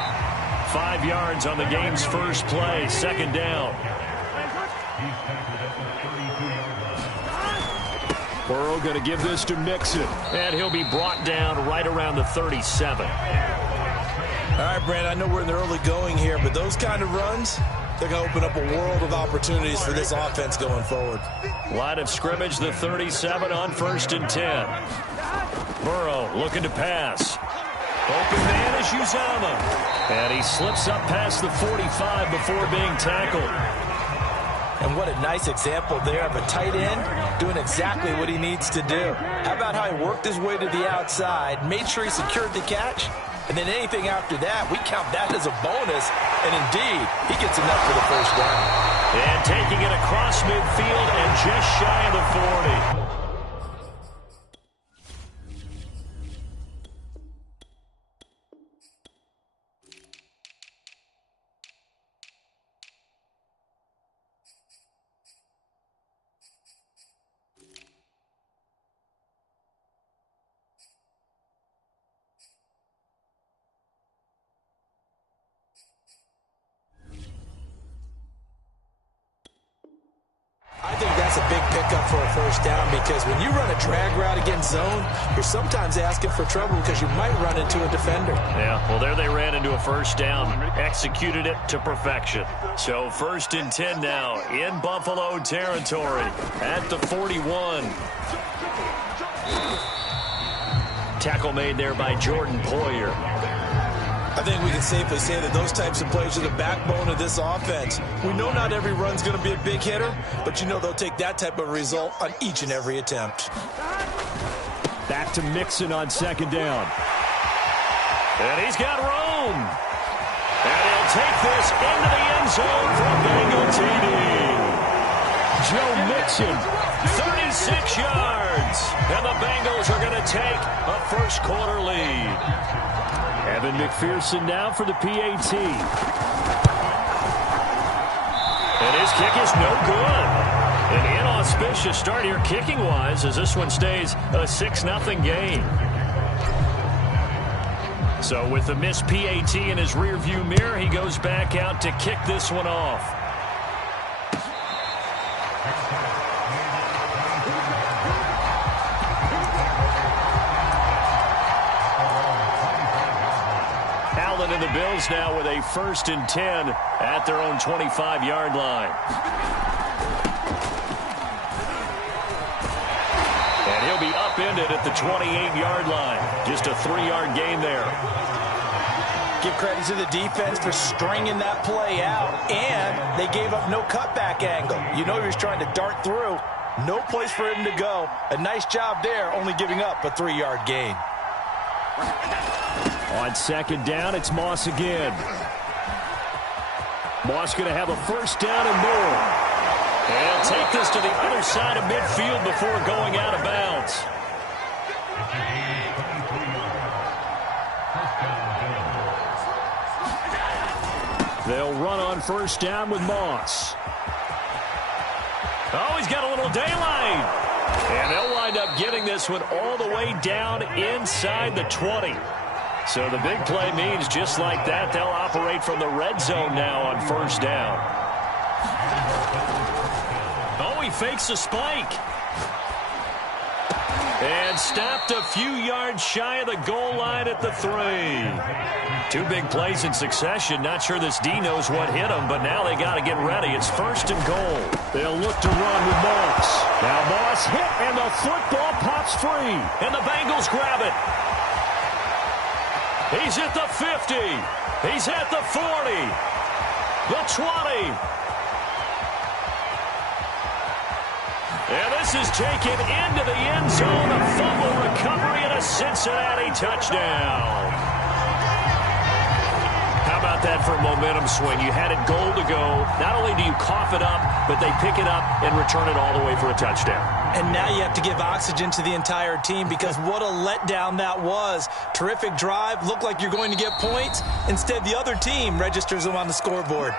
5 yards on the game's first play, second down. Burrow going to give this to Mixon, and he'll be brought down right around the 37. All right, Brandon, I know we're in the early going here, but those kind of runs, they're going to open up a world of opportunities for this offense going forward. Line of scrimmage, the 37 on 1st and 10. Burrow looking to pass. Open man is Uzama. And he slips up past the 45 before being tackled. And what a nice example there of a tight end doing exactly what he needs to do. How about how he worked his way to the outside, made sure he secured the catch, and then anything after that, we count that as a bonus. And indeed, he gets enough for the first down. And taking it across midfield and just shy of the 40. I think that's a big pickup for a first down because when you run a drag route against zone, you're sometimes asking for trouble because you might run into a defender. Yeah, well, there they ran into a first down, executed it to perfection. So 1st and 10 now in Buffalo territory at the 41. Tackle made there by Jordan Poyer. I think we can safely say that those types of plays are the backbone of this offense. We know not every run's going to be a big hitter, but you know they'll take that type of result on each and every attempt. Back to Mixon on 2nd down. And he's got room. And he'll take this into the end zone for Bengal TD. Joe Mixon, 36 yards. And the Bengals are going to take a first quarter lead. Evan McPherson now for the PAT. And his kick is no good. An inauspicious start here kicking-wise as this one stays a 6-0 game. So with the missed PAT in his rearview mirror, he goes back out to kick this one off. And the Bills now with a 1st and 10 at their own 25-yard line. And he'll be upended at the 28-yard line. Just a 3-yard gain there. Give credit to the defense for stringing that play out, and they gave up no cutback angle. You know he was trying to dart through. No place for him to go. A nice job there, only giving up a 3-yard gain. On 2nd down, it's Moss again. Moss going to have a first down and more. And take this to the other side of midfield before going out of bounds. They'll run on first down with Moss. Oh, he's got a little daylight. And they'll wind up getting this one all the way down inside the 20. So the big play means just like that, they'll operate from the red zone now on first down. Oh, he fakes a spike. And and stopped a few yards shy of the goal line at the 3. 2 big plays in succession. Not sure this D knows what hit him, but now they got to get ready. It's 1st and goal. They'll look to run with Moss. Now Moss hit, and the football pops free. And the Bengals grab it. He's at the 50. He's at the 40. The 20. And this is taken into the end zone. A fumble recovery and a Cincinnati touchdown. How about that for a momentum swing? You had it goal to go. Not only do you cough it up, but they pick it up and return it all the way for a touchdown. And now you have to give oxygen to the entire team because what a letdown that was. Terrific drive. Looked like you're going to get points. Instead, the other team registers them on the scoreboard.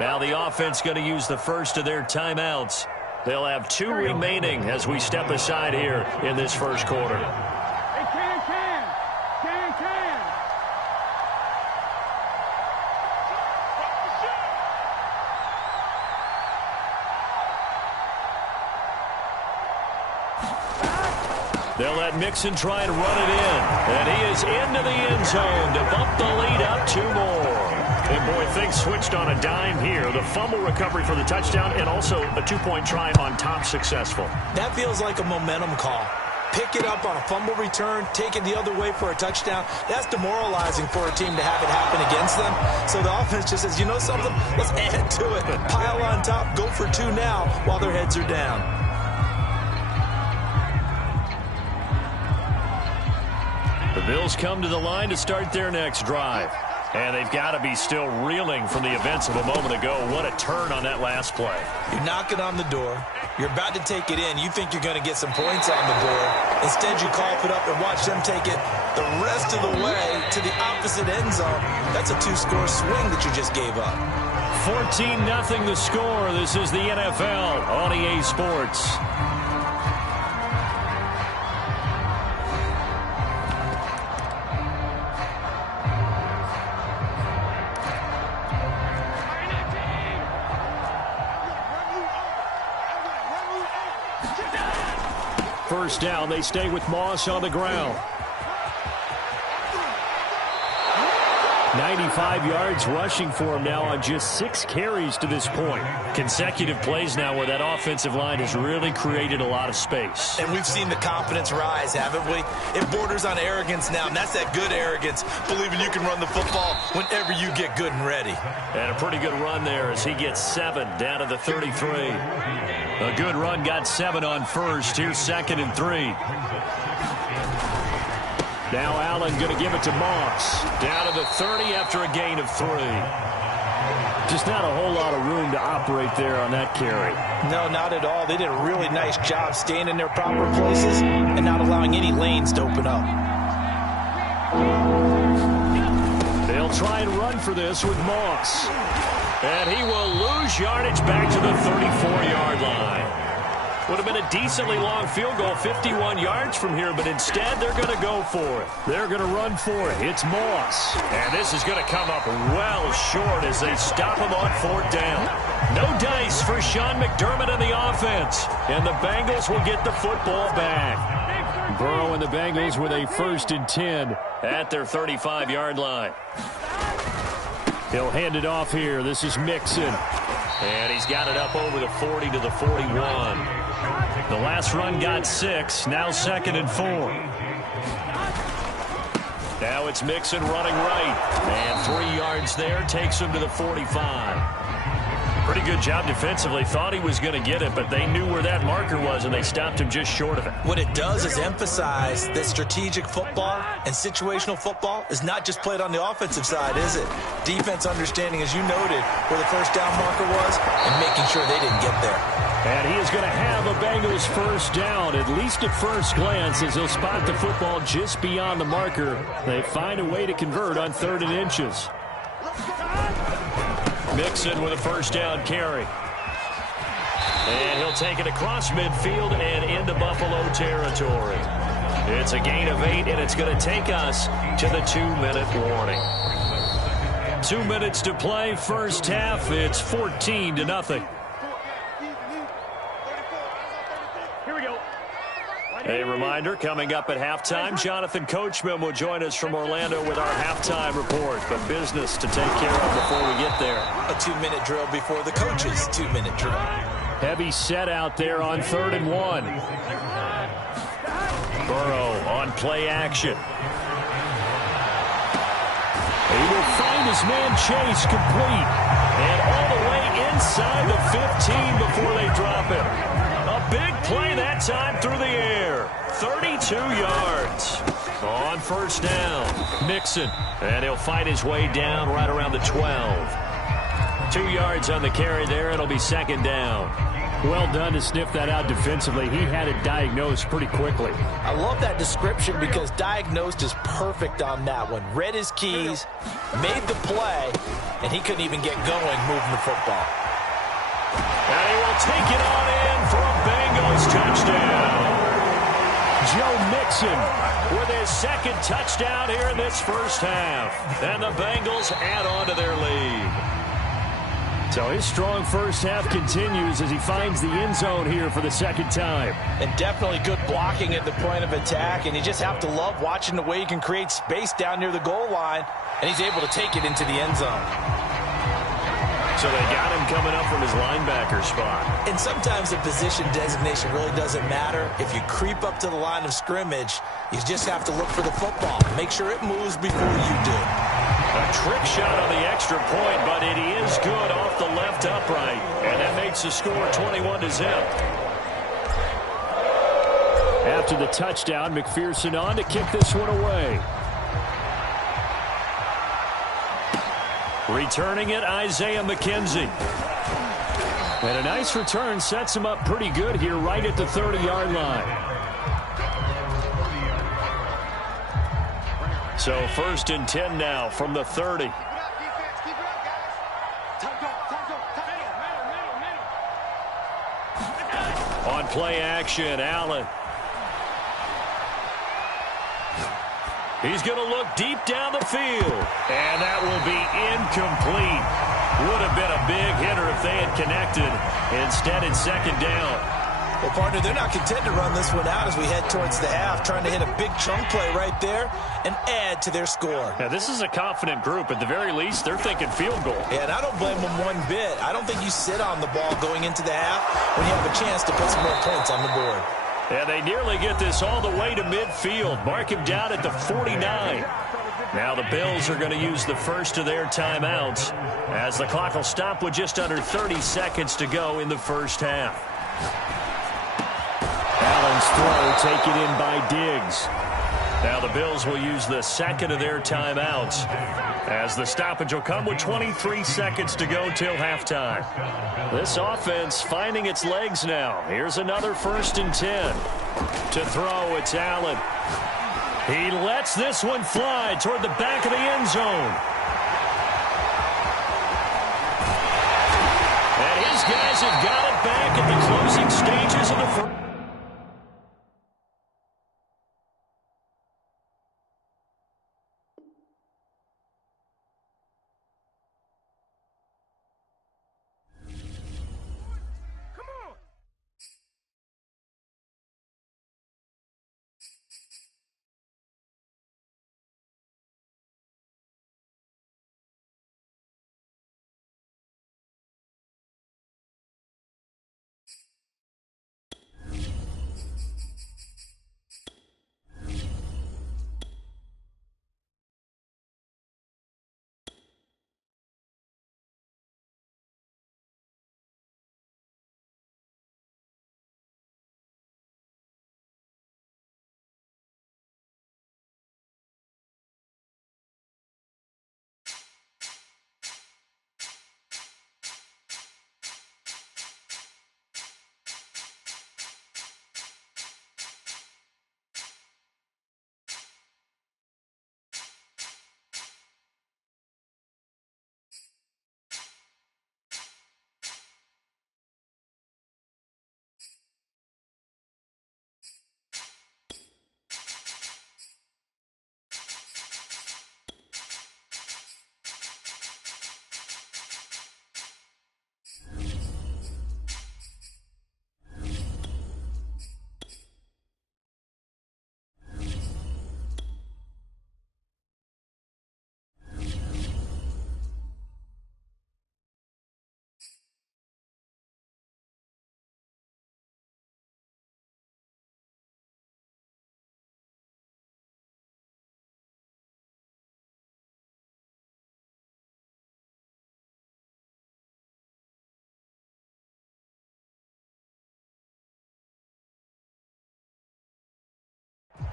Now the offense going to use the first of their timeouts. They'll have 2 remaining as we step aside here in this first quarter. Hey, Can. They'll let Mixon try and run it in. And he is into the end zone to bump the lead up 2 more. And, boy, things switched on a dime here. The fumble recovery for the touchdown and also a 2-point try on top successful. That feels like a momentum call. Pick it up on a fumble return, take it the other way for a touchdown. That's demoralizing for a team to have it happen against them. So the offense just says, you know something? Let's add to it. Pile on top, go for 2 now while their heads are down. The Bills come to the line to start their next drive. And they've got to be still reeling from the events of a moment ago. What a turn on that last play. You're knocking on the door. You're about to take it in. You think you're going to get some points on the board. Instead, you cough it up and watch them take it the rest of the way to the opposite end zone. That's a 2-score swing that you just gave up. 14-0 the score. This is the NFL on EA Sports. First down, they stay with Moss on the ground. 95 yards rushing for him now on just 6 carries to this point. Consecutive plays now where that offensive line has really created a lot of space. And we've seen the confidence rise, haven't we? It borders on arrogance now, and that's that good arrogance, believing you can run the football whenever you get good and ready. And a pretty good run there as he gets 7 down to the 33. A good run, got 7 on first. Here's 2nd and 3. Now Allen going to give it to Moss. Down to the 30 after a gain of 3. Just not a whole lot of room to operate there on that carry. No, not at all. They did a really nice job staying in their proper places and not allowing any lanes to open up. They'll try and run for this with Moss. And he will lose yardage back to the 34-yard line. Would have been a decently long field goal, 51 yards from here, but instead they're going to go for it. They're going to run for it. It's Moss. And this is going to come up well short as they stop him on 4th down. No dice for Sean McDermott and the offense. And the Bengals will get the football back. Burrow and the Bengals with a 1st and 10 at their 35-yard line. He'll hand it off here. This is Mixon. And he's got it up over the 40 to the 41. The last run got 6. Now 2nd and 4. Now it's Mixon running right. And 3 yards there takes him to the 45. Pretty good job defensively. Thought he was going to get it, but they knew where that marker was, and they stopped him just short of it. What it does is emphasize that strategic football and situational football is not just played on the offensive side, is it? Defense understanding, as you noted, where the 1st down marker was and making sure they didn't get there. And he is going to have a Bengals 1st down, at least at first glance, as he'll spot the football just beyond the marker. They find a way to convert on 3rd and inches. Mixon with a 1st down carry. And he'll take it across midfield and into Buffalo territory. It's a gain of 8, and it's going to take us to the 2-minute warning. 2 minutes to play, first half. It's 14-0. Here we go. A reminder, coming up at halftime, Jonathan Coachman will join us from Orlando with our halftime report. But business to take care of before we get there. A 2-minute drill before the coach's 2-minute drill. Heavy set out there on 3rd and 1. Burrow on play action. He will find his man Chase complete. And all the way inside the 15 before they drop it. A big play that time through the air. 32 yards. On 1st down, Mixon. And he'll fight his way down right around the 12. 2 yards on the carry there. It'll be 2nd down. Well done to sniff that out defensively. He had it diagnosed pretty quickly. I love that description because diagnosed is perfect on that one. Read his keys, made the play, and he couldn't even get going moving the football. And he will take it on in for a Bengals touchdown. Joe Mixon with his 2nd touchdown here in this first half. And the Bengals add on to their lead. So his strong first half continues as he finds the end zone here for the 2nd time. And definitely good blocking at the point of attack. And you just have to love watching the way he can create space down near the goal line. And he's able to take it into the end zone. So they got him coming up from his linebacker spot. And sometimes the position designation really doesn't matter. If you creep up to the line of scrimmage, you just have to look for the football. Make sure it moves before you do. A trick shot on the extra point, but it is good off the left upright. And that makes the score 21-0. After the touchdown, McPherson on to kick this one away. Returning it, Isaiah McKenzie. And a nice return sets him up pretty good here right at the 30-yard line. So 1st and 10 now from the 30. On play action, Allen. He's going to look deep down the field. And that will be incomplete. Would have been a big hitter if they had connected. Instead, it's 2nd down. Well, partner, they're not content to run this one out as we head towards the half, trying to hit a big chunk play right there and add to their score. Now, this is a confident group. At the very least, they're thinking field goal. Yeah, and I don't blame them one bit. I don't think you sit on the ball going into the half when you have a chance to put some more points on the board. And they nearly get this all the way to midfield. Mark him down at the 49. Now the Bills are going to use the first of their timeouts as the clock will stop with just under 30 seconds to go in the first half. Allen's throw taken in by Diggs. Now the Bills will use the 2nd of their timeouts as the stoppage will come with 23 seconds to go till halftime. This offense finding its legs now. Here's another 1st and 10. To throw, it's Allen. He lets this one fly toward the back of the end zone. And his guys have got it back at the closing stages of the first.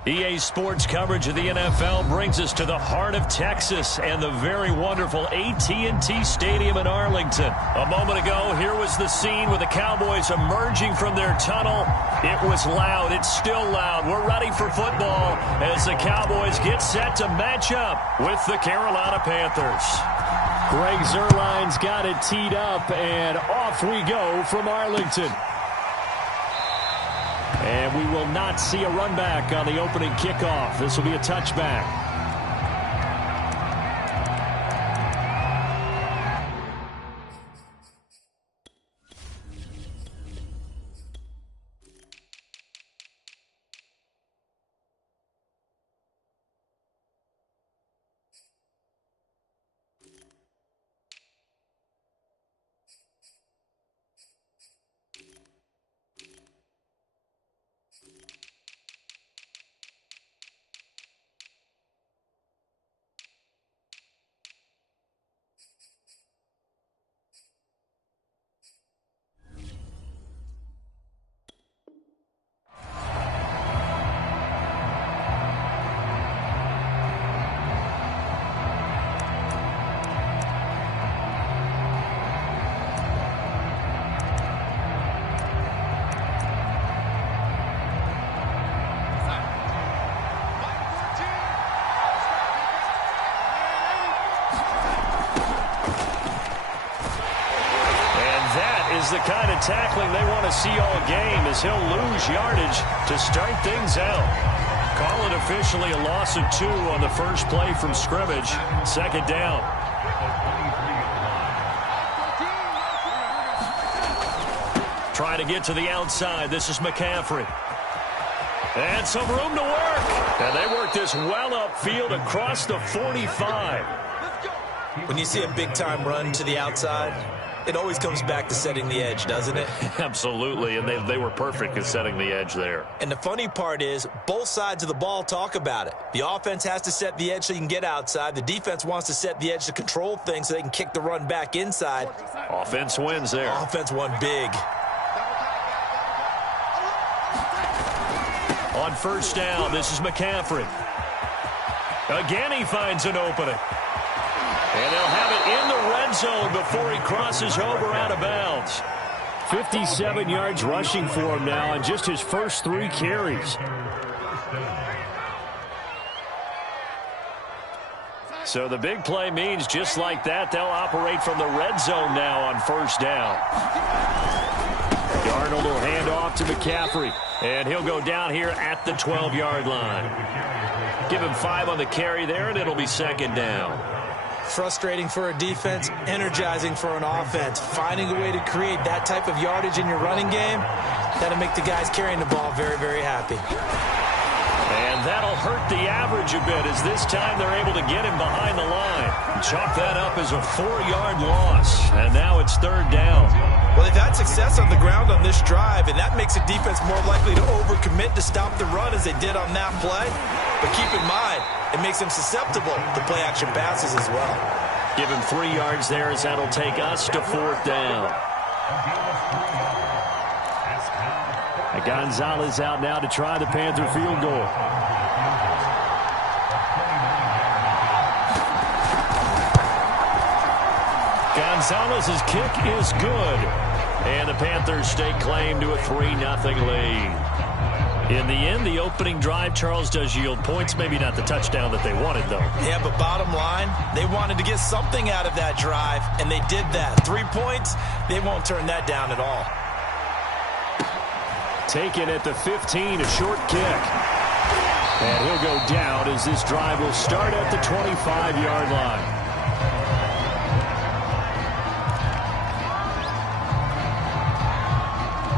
EA Sports coverage of the NFL brings us to the heart of Texas and the very wonderful AT&T Stadium in Arlington. A moment ago, here was the scene with the Cowboys emerging from their tunnel. It was loud. It's still loud. We're ready for football as the Cowboys get set to match up with the Carolina Panthers. Greg Zuerlein's got it teed up, and off we go from Arlington. And we will not see a run back on the opening kickoff. This will be a touchback. The kind of tackling they want to see all game as he'll lose yardage to start things out. Call it officially a loss of 2 on the first play from scrimmage. Second down. Trying to get to the outside. This is McCaffrey. And some room to work. And they work this well upfield across the 45. When you see a big-time run to the outside, it always comes back to setting the edge, doesn't it? Absolutely, and they were perfect at setting the edge there. And the funny part is, both sides of the ball talk about it. The offense has to set the edge so you can get outside. The defense wants to set the edge to control things so they can kick the run back inside. Offense wins there. Offense won big. On first down, this is McCaffrey. Again, he finds an opening. And they'll have it in the red zone before he crosses over out of bounds. 57 yards rushing for him now on just his first 3 carries. So the big play means just like that, they'll operate from the red zone now on first down. Darnold will hand off to McCaffrey. And he'll go down here at the 12-yard line. Give him 5 on the carry there, and it'll be second down. Frustrating for a defense, energizing for an offense. Finding a way to create that type of yardage in your running game, that'll make the guys carrying the ball very, very happy. And that'll hurt the average a bit as this time they're able to get him behind the line. Chalk that up as a 4-yard loss, and now it's third down. Well, they've had success on the ground on this drive, and that makes a defense more likely to overcommit to stop the run as they did on that play. But keep in mind, it makes them susceptible to play-action passes as well. Give him 3 yards there as that'll take us to fourth down. Gonzalez out now to try the Panther field goal. Gonzalez's kick is good. And the Panthers stake claim to a 3-0 lead. In the end, the opening drive, Charles, does yield points. Maybe not the touchdown that they wanted, though. Yeah, but bottom line, they wanted to get something out of that drive, and they did that. 3 points, they won't turn that down at all. Taken at the 15, a short kick. And he'll go down as this drive will start at the 25-yard line.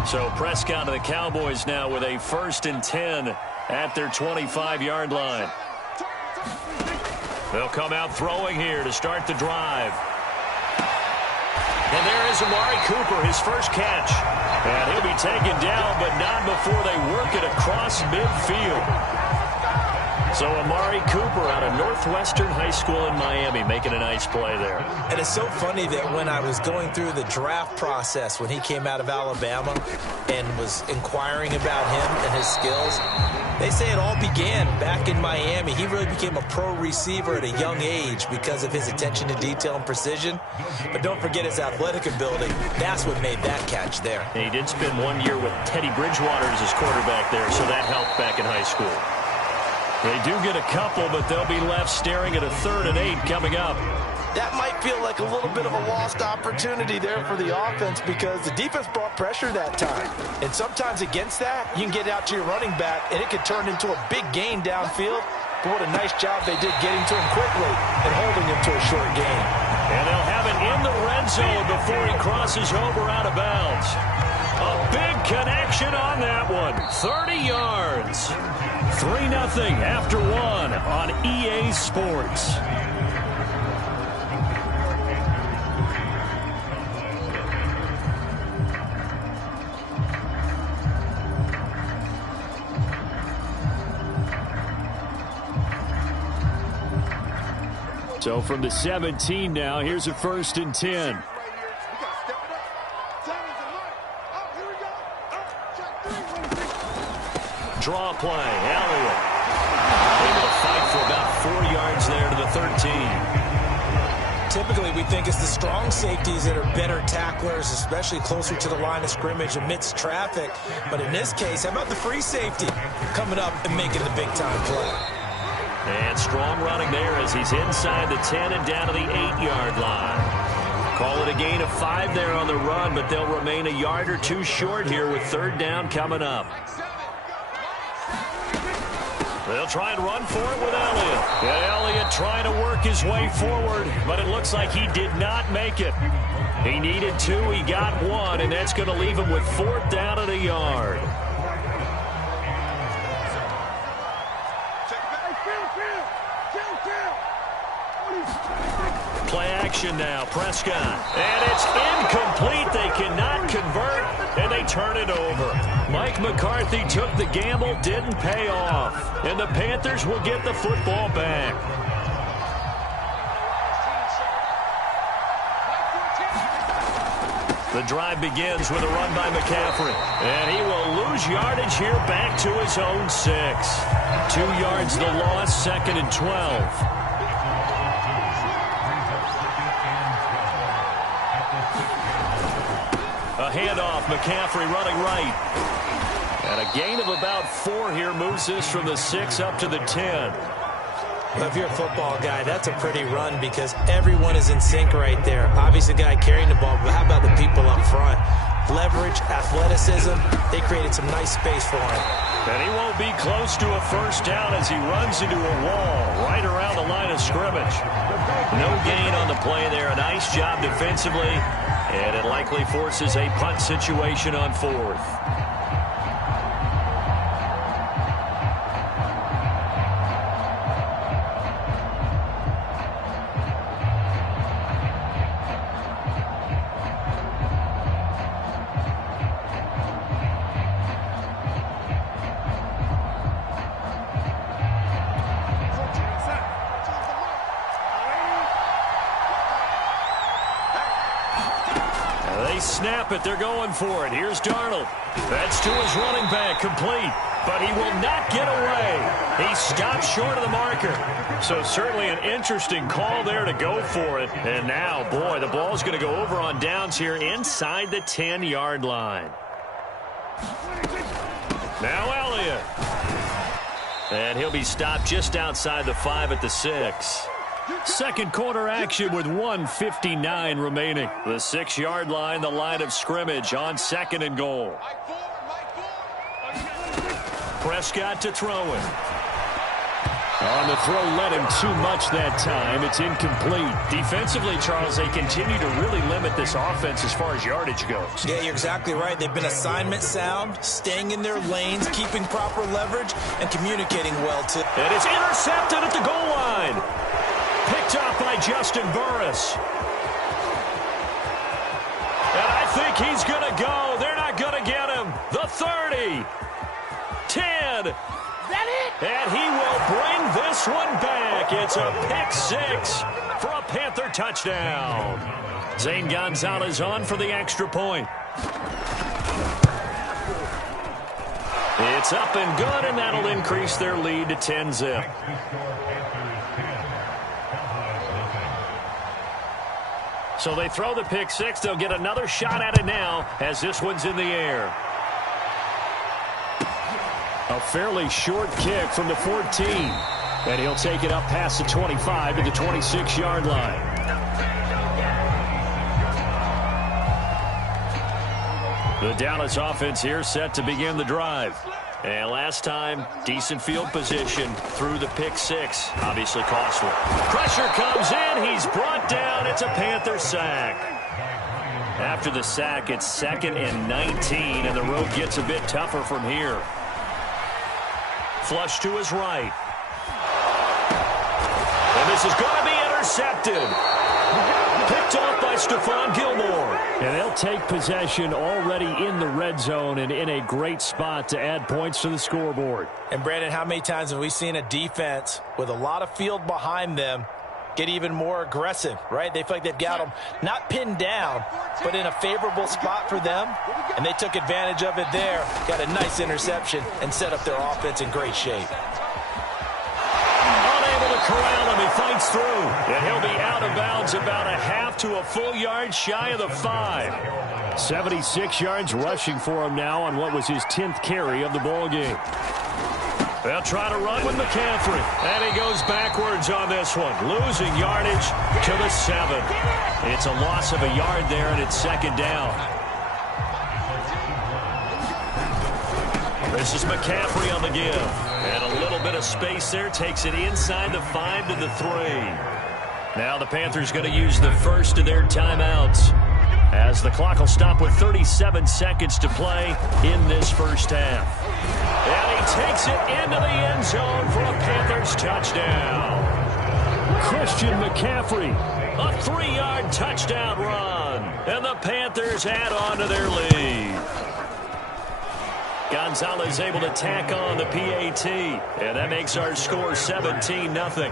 So Prescott and the Cowboys now with a 1st and 10 at their 25-yard line. They'll come out throwing here to start the drive. And there is Amari Cooper, his first catch. And he'll be taken down, but not before they work it across midfield. So Amari Cooper out of Northwestern High School in Miami making a nice play there. And it's so funny that when I was going through the draft process when he came out of Alabama and was inquiring about him and his skills, they say it all began back in Miami. He really became a pro receiver at a young age because of his attention to detail and precision. But don't forget his athletic ability. That's what made that catch there. And he did spend 1 year with Teddy Bridgewater as his quarterback there, so that helped back in high school. They do get a couple, but they'll be left staring at a 3rd and 8 coming up. That might feel like a little bit of a lost opportunity there for the offense because the defense brought pressure that time. And sometimes against that, you can get out to your running back, and it could turn into a big gain downfield. But what a nice job they did getting to him quickly and holding him to a short gain. And they'll have it in the red zone before he crosses over out of bounds. A big connection on that one. 30 yards. 3-0 after 1 on EA Sports. So from the 17 now, here's a 1st and 10. Draw play, Elliott. Able to fight for about 4 yards there to the 13. Typically, we think it's the strong safeties that are better tacklers, especially closer to the line of scrimmage amidst traffic. But in this case, how about the free safety coming up and making the big-time play? And strong running there as he's inside the 10 and down to the 8-yard line. Call it a gain of 5 there on the run, but they'll remain a yard or 2 short here with 3rd down coming up. They'll try and run for it with Elliott. And Elliott trying to work his way forward, but it looks like he did not make it. He needed 2, he got 1, and that's going to leave him with 4th down at a yard. Play action now, Prescott. And it's incomplete. They cannot convert, and they turn it over. Mike McCarthy took the gamble, didn't pay off. And the Panthers will get the football back. The drive begins with a run by McCaffrey. And he will lose yardage here back to his own 6. 2 yards the loss, 2nd and 12. A handoff, McCaffrey running right. And a gain of about 4 here moves this from the 6 up to the 10. Well, if you're a football guy, that's a pretty run because everyone is in sync right there. Obviously, the guy carrying the ball, but how about the people up front? Leverage, athleticism, they created some nice space for him. And he won't be close to a 1st down as he runs into a wall right around the line of scrimmage. No gain on the play there. A nice job defensively. And it likely forces a punt situation on 4th. Snap it, they're going for it. Here's Darnold. That's to his running back, complete. But he will not get away. He stopped short of the marker. So certainly an interesting call there to go for it. And now, boy, the ball's going to go over on downs here inside the 10-yard line. Now Elliott. And he'll be stopped just outside the 5 at the 6. Second quarter action with 1:59 remaining. The 6-yard line, the line of scrimmage on 2nd and goal. Prescott to throw it. On the throw, led him too much that time. It's incomplete. Defensively, Charles, they continue to really limit this offense as far as yardage goes. Yeah, you're exactly right. They've been assignment sound, staying in their lanes, keeping proper leverage, and communicating well, too. And it's intercepted at the goal line. Picked up by Justin Burris. And I think he's going to go. They're not going to get him. The 30. 10. That it? And he will bring this one back. It's a pick six for a Panther touchdown. Zane Gonzalez on for the extra point. It's up and good, and that'll increase their lead to 10-zip. So they throw the pick six. They'll get another shot at it now as this one's in the air. A fairly short kick from the 14. And he'll take it up past the 25 to the 26-yard line. The Dallas offense here set to begin the drive. And last time, decent field position through the pick six. Obviously costly. Pressure comes in. He's brought down. It's a Panther sack. After the sack, it's 2nd and 19, and the road gets a bit tougher from here. Flush to his right. And this is going to be intercepted. Picked off by Stephon Gilmore. And they'll take possession already in the red zone and in a great spot to add points to the scoreboard. And, Brandon, how many times have we seen a defense with a lot of field behind them get even more aggressive, right? They feel like they've got them not pinned down, but in a favorable spot for them, and they took advantage of it there, got a nice interception, and set up their offense in great shape. Unable to corral him, he fights through, and he'll be out of bounds about a half to a full yard shy of the 5. 76 yards rushing for him now on what was his 10th carry of the ball game. They'll try to run with McCaffrey. And he goes backwards on this one. Losing yardage to the 7. It's a loss of a yard there, and it's 2nd down. This is McCaffrey on the give. And a little bit of space there. Takes it inside the 5 to the 3. Now the Panthers going to use the first of their timeouts, as the clock will stop with 37 seconds to play in this first half. And he takes it into the end zone for a Panthers touchdown. Christian McCaffrey. A 3-yard touchdown run. And the Panthers add on to their lead. Gonzalez able to tack on the PAT. And that makes our score 17-0.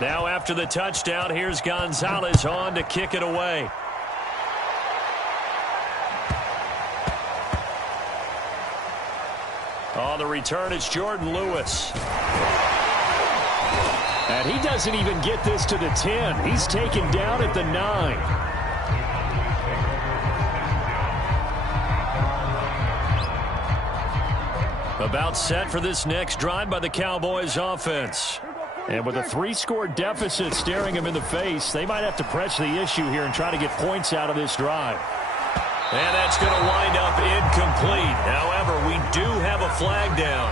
Now after the touchdown, here's Gonzalez on to kick it away. On the return, it's Jordan Lewis. And he doesn't even get this to the 10. He's taken down at the 9. About set for this next drive by the Cowboys offense. And with a 3-score deficit staring him in the face, they might have to press the issue here and try to get points out of this drive. And that's going to wind up incomplete. However, we do have a flag down.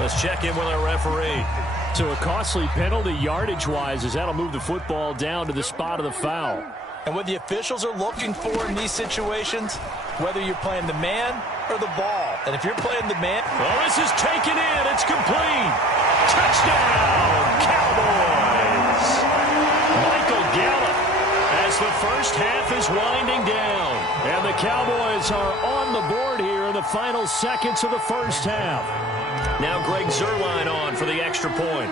Let's check in with our referee. So a costly penalty yardage-wise, as that'll move the football down to the spot of the foul. And what the officials are looking for in these situations, whether you're playing the man or the ball. And if you're playing the man... Well, this is taken in. It's complete. Touchdown, Cowboys. Michael Gallup, as the first half is winding down. And the Cowboys are on the board here in the final seconds of the first half. Now Greg Zuerlein on for the extra point.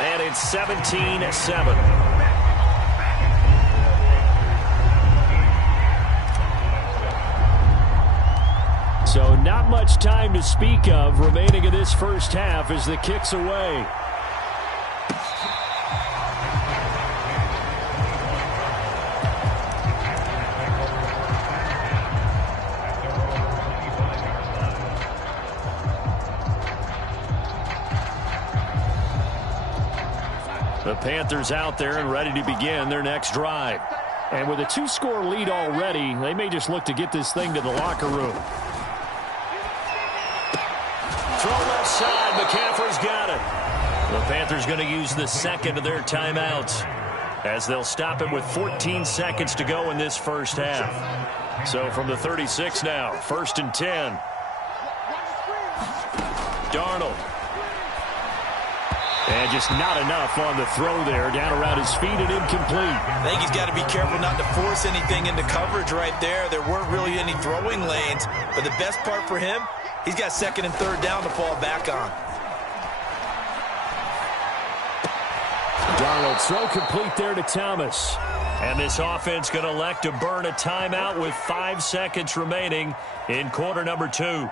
And it's 17-7. So not much time to speak of remaining in this first half as the kick's away. The Panthers out there and ready to begin their next drive. And with a 2-score lead already, they may just look to get this thing to the locker room. Throw left side. McCaffrey's got it. The Panthers going to use the second of their timeouts, as they'll stop him with 14 seconds to go in this first half. So from the 36 now, 1st and 10. Darnold. And just not enough on the throw there. Down around his feet and incomplete. I think he's got to be careful not to force anything into coverage right there. There weren't really any throwing lanes. But the best part for him, he's got second and third down to fall back on. Darnold throw complete there to Thomas. And this offense going to elect to burn a timeout with 5 seconds remaining in quarter number 2.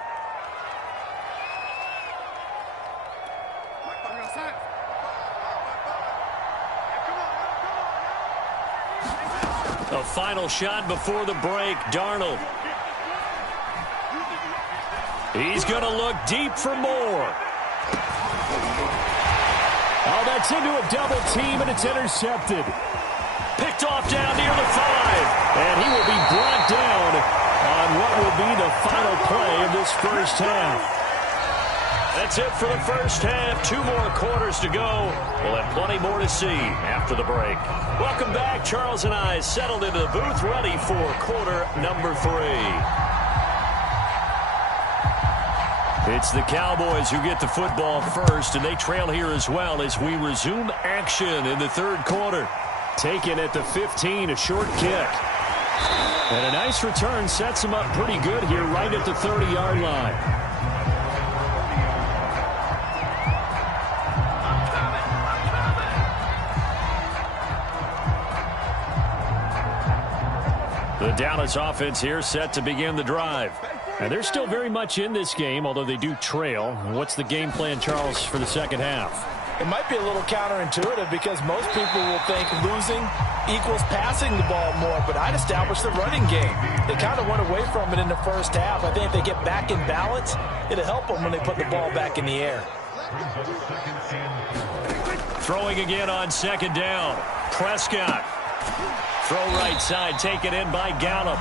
A final shot before the break, Darnold. He's going to look deep for more. Oh, that's into a double team, and it's intercepted. Picked off down near the 5. And he will be brought down on what will be the final play of this first half. That's it for the first half. 2 more quarters to go. We'll have plenty more to see after the break. Welcome back. Charles and I settled into the booth, ready for quarter number 3. It's the Cowboys who get the football first, and they trail here as well as we resume action in the third quarter. Taken at the 15, a short kick. And a nice return sets him up pretty good here right at the 30-yard line. The Dallas offense here set to begin the drive. And they're still very much in this game, although they do trail. What's the game plan, Charles, for the second half? It might be a little counterintuitive because most people will think losing equals passing the ball more, but I'd establish the running game. They kind of went away from it in the first half. I think if they get back in balance, it'll help them when they put the ball back in the air. Throwing again on second down. Prescott. Throw right side, taken in by Gallup.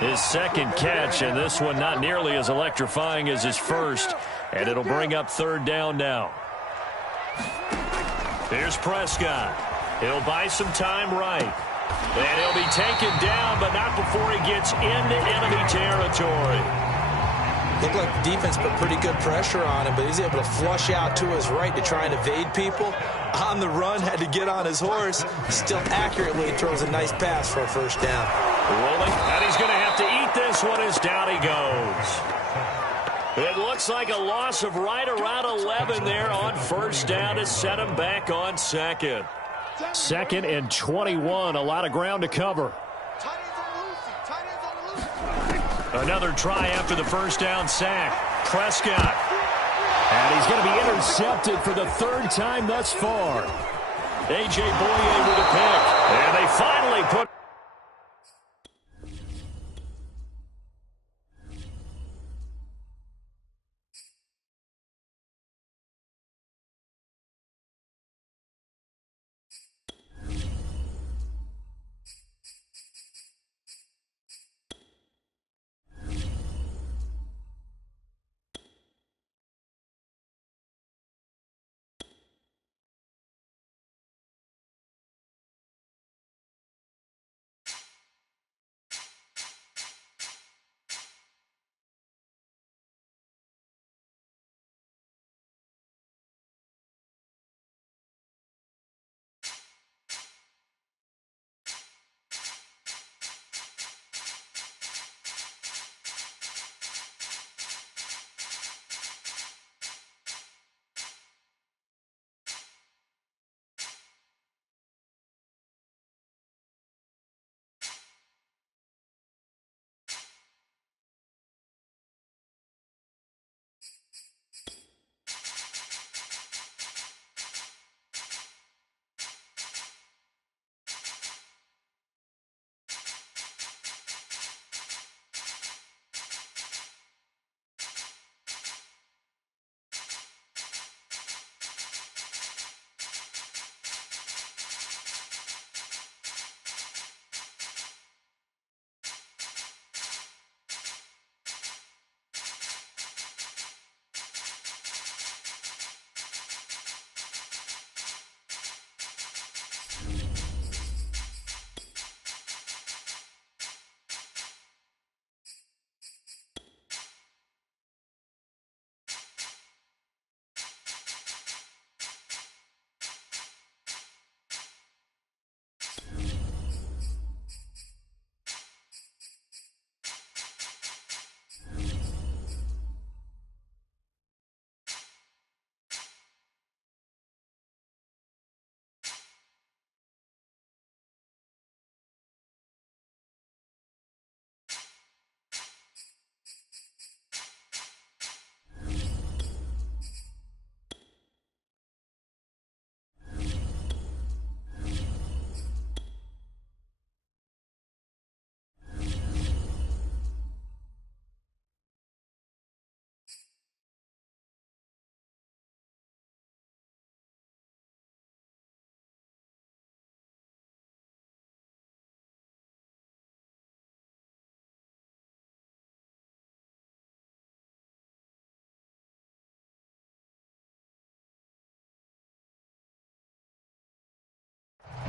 His second catch, and this one not nearly as electrifying as his first. And it'll bring up third down now. Here's Prescott. He'll buy some time right. And he'll be taken down, but not before he gets into enemy territory. Looked like the defense put pretty good pressure on him, but he's able to flush out to his right to try and evade people. On the run, had to get on his horse. Still accurately throws a nice pass for a first down. Rolling, and he's going to have to eat this one as down he goes. It looks like a loss of right around 11 there on first down to set him back on second. Second and 21, a lot of ground to cover. Another try after the first down sack. Prescott. And he's going to be intercepted for the third time thus far. A.J. Boye with a pick. And they finally put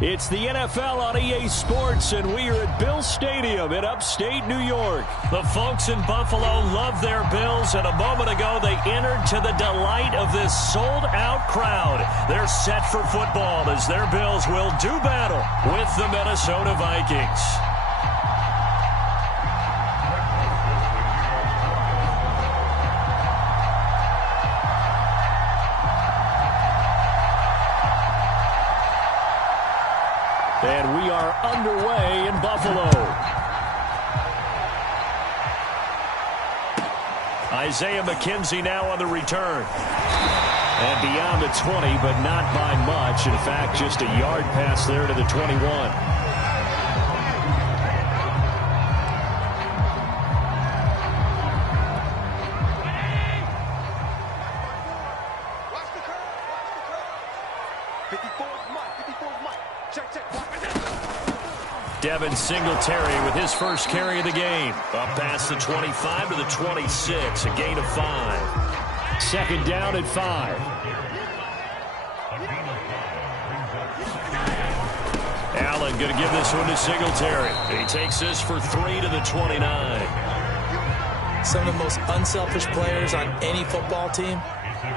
It's the NFL on EA Sports, and we are at Bill Stadium in upstate New York. The folks in Buffalo love their Bills, and a moment ago they entered to the delight of this sold-out crowd. They're set for football as their Bills will do battle with the Minnesota Vikings. And we are underway in Buffalo. Isaiah McKenzie now on the return. And beyond the 20, but not by much. In fact, just a yard pass there to the 21. Devin Singletary with his first carry of the game. Up past the 25 to the 26, a gain of 5. Second down at 5. Allen going to give this one to Singletary. He takes this for 3 to the 29. Some of the most unselfish players on any football team,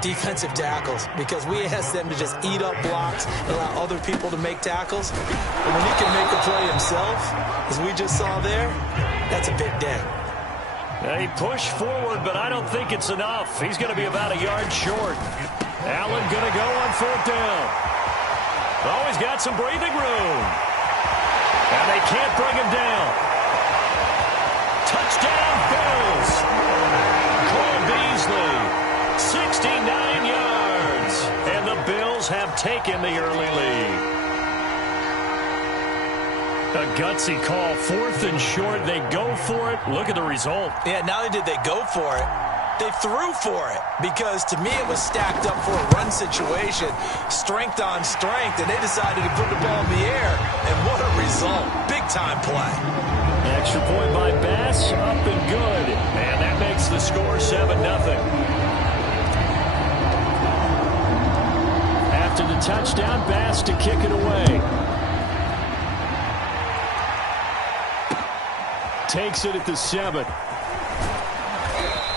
defensive tackles, because we ask them to just eat up blocks and allow other people to make tackles. But when he can make a play himself, as we just saw there, that's a big day. They push forward, but I don't think it's enough. He's going to be about a yard short. Allen going to go on 4th down. Oh, he's got some breathing room. And they can't bring him down. Touchdown, Bills. Cole Beasley, 69 yards. And the Bills have taken the early lead. A gutsy call, 4th and short. They go for it. Look at the result. Yeah, not only did they go for it, they threw for it, because to me it was stacked up for a run situation, strength on strength, and they decided to put the ball in the air, and what a result. Big-time play. Extra point by Bass, up and good. And that makes the score 7-0. After the touchdown, Bass to kick it away. Takes it at the 7.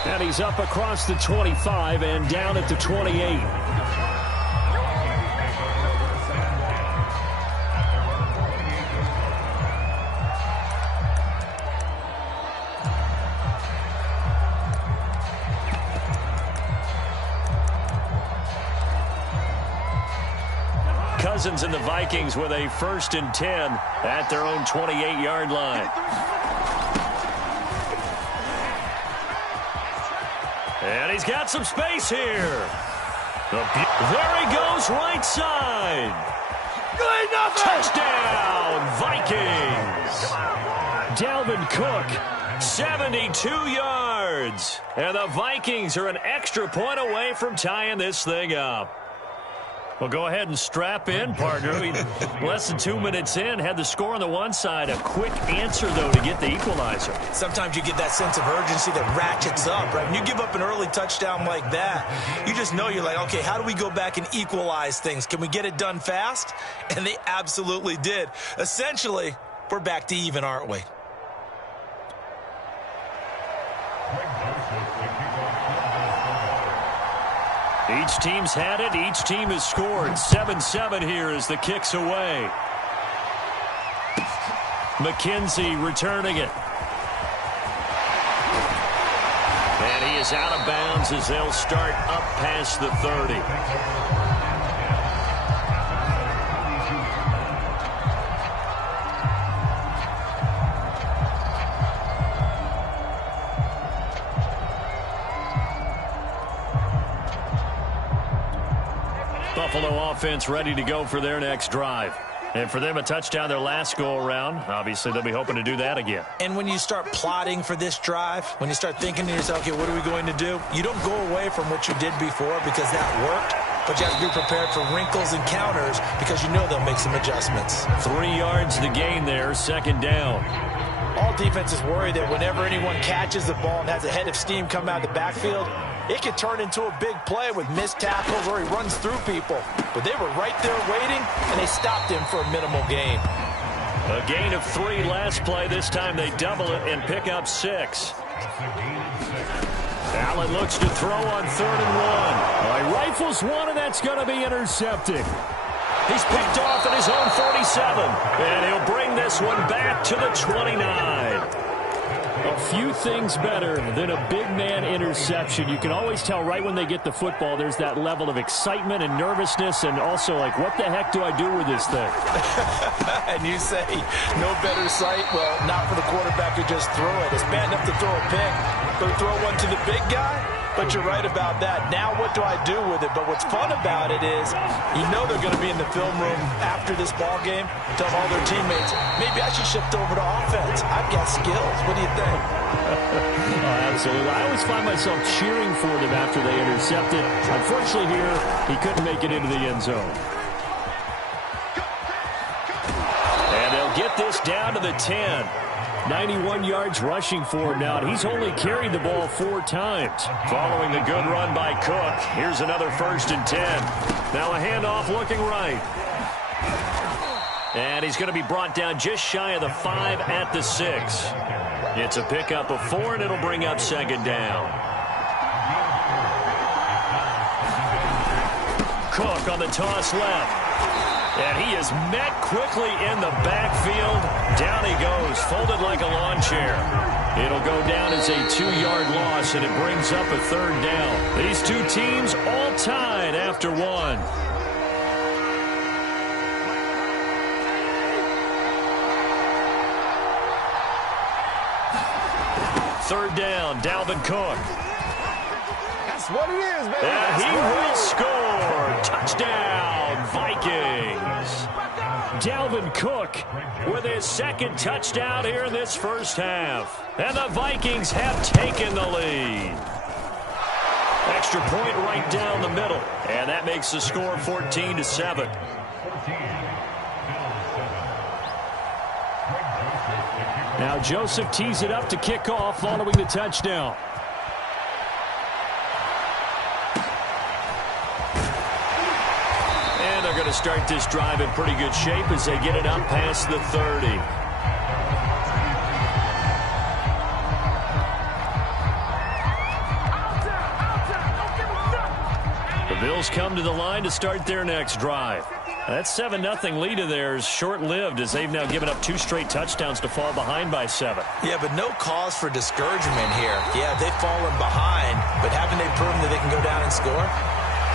And he's up across the 25 and down at the 28. Cousins and the Vikings with a 1st and 10 at their own 28-yard line. And he's got some space here. There he goes, right side. Touchdown, Vikings. Dalvin Cook, 72 yards. And the Vikings are an extra point away from tying this thing up. Well, go ahead and strap in, partner. Less than 2 minutes in, had the score on the one side. A quick answer, though, to get the equalizer. Sometimes you get that sense of urgency that ratchets up, right? When you give up an early touchdown like that, you just know you're like, okay, how do we go back and equalize things? Can we get it done fast? And they absolutely did. Essentially, we're back to even, aren't we? Each team's had it. Each team has scored. 7-7 here as the kick's away. McKenzie returning it. And he is out of bounds as they'll start up past the 30. Buffalo offense ready to go for their next drive. And for them, a touchdown their last go-around. Obviously, they'll be hoping to do that again. And when you start plotting for this drive, when you start thinking to yourself, okay, what are we going to do? You don't go away from what you did before because that worked, but you have to be prepared for wrinkles and counters because you know they'll make some adjustments. 3 yards the gain there, 2nd down. All defenses worry that whenever anyone catches the ball and has a head of steam come out of the backfield, it could turn into a big play with missed tackles or he runs through people. But they were right there waiting, and they stopped him for a minimal gain. A gain of 3 last play. This time they double it and pick up 6. Allen looks to throw on 3rd and 1. He rifles one, and that's going to be intercepted. He's picked off at his own 47. And he'll bring this one back to the 29. A few things better than a big man interception. You can always tell right when they get the football, there's that level of excitement and nervousness, and also like, what the heck do I do with this thing? And you say, no better sight? Well, not for the quarterback who just threw it. It's bad enough to throw a pick, but throw one to the big guy? But you're right about that. Now what do I do with it? But what's fun about it is you know they're going to be in the film room after this ball game, tell all their teammates, maybe I should shift over to offense. I've got skills. What do you think? Absolutely. I always find myself cheering for them after they intercept it. Unfortunately here, he couldn't make it into the end zone. And they'll get this down to the 10. 91 yards rushing for him now, and he's only carried the ball 4 times. Following the good run by Cook, here's another 1st and 10. Now a handoff looking right. And he's going to be brought down just shy of the 5 at the 6. It's a pickup of 4, and it'll bring up 2nd down. Cook on the toss left. And he is met quickly in the backfield. Down he goes, folded like a lawn chair. It'll go down as a 2-yard loss, and it brings up a 3rd down. These two teams all tied after 1. Third down, Dalvin Cook. That's what it is, man. And he will score. Touchdown, Vikings. Dalvin Cook with his 2nd touchdown here in this first half. And the Vikings have taken the lead. Extra point right down the middle. And that makes the score 14-7. Now Joseph tees it up to kick off following the touchdown. And they're going to start this drive in pretty good shape as they get it up past the 30. The Bills come to the line to start their next drive. That 7-0 lead of theirs short-lived as they've now given up 2 straight touchdowns to fall behind by 7. Yeah, but no cause for discouragement here. Yeah, they've fallen behind, but haven't they proven that they can go down and score?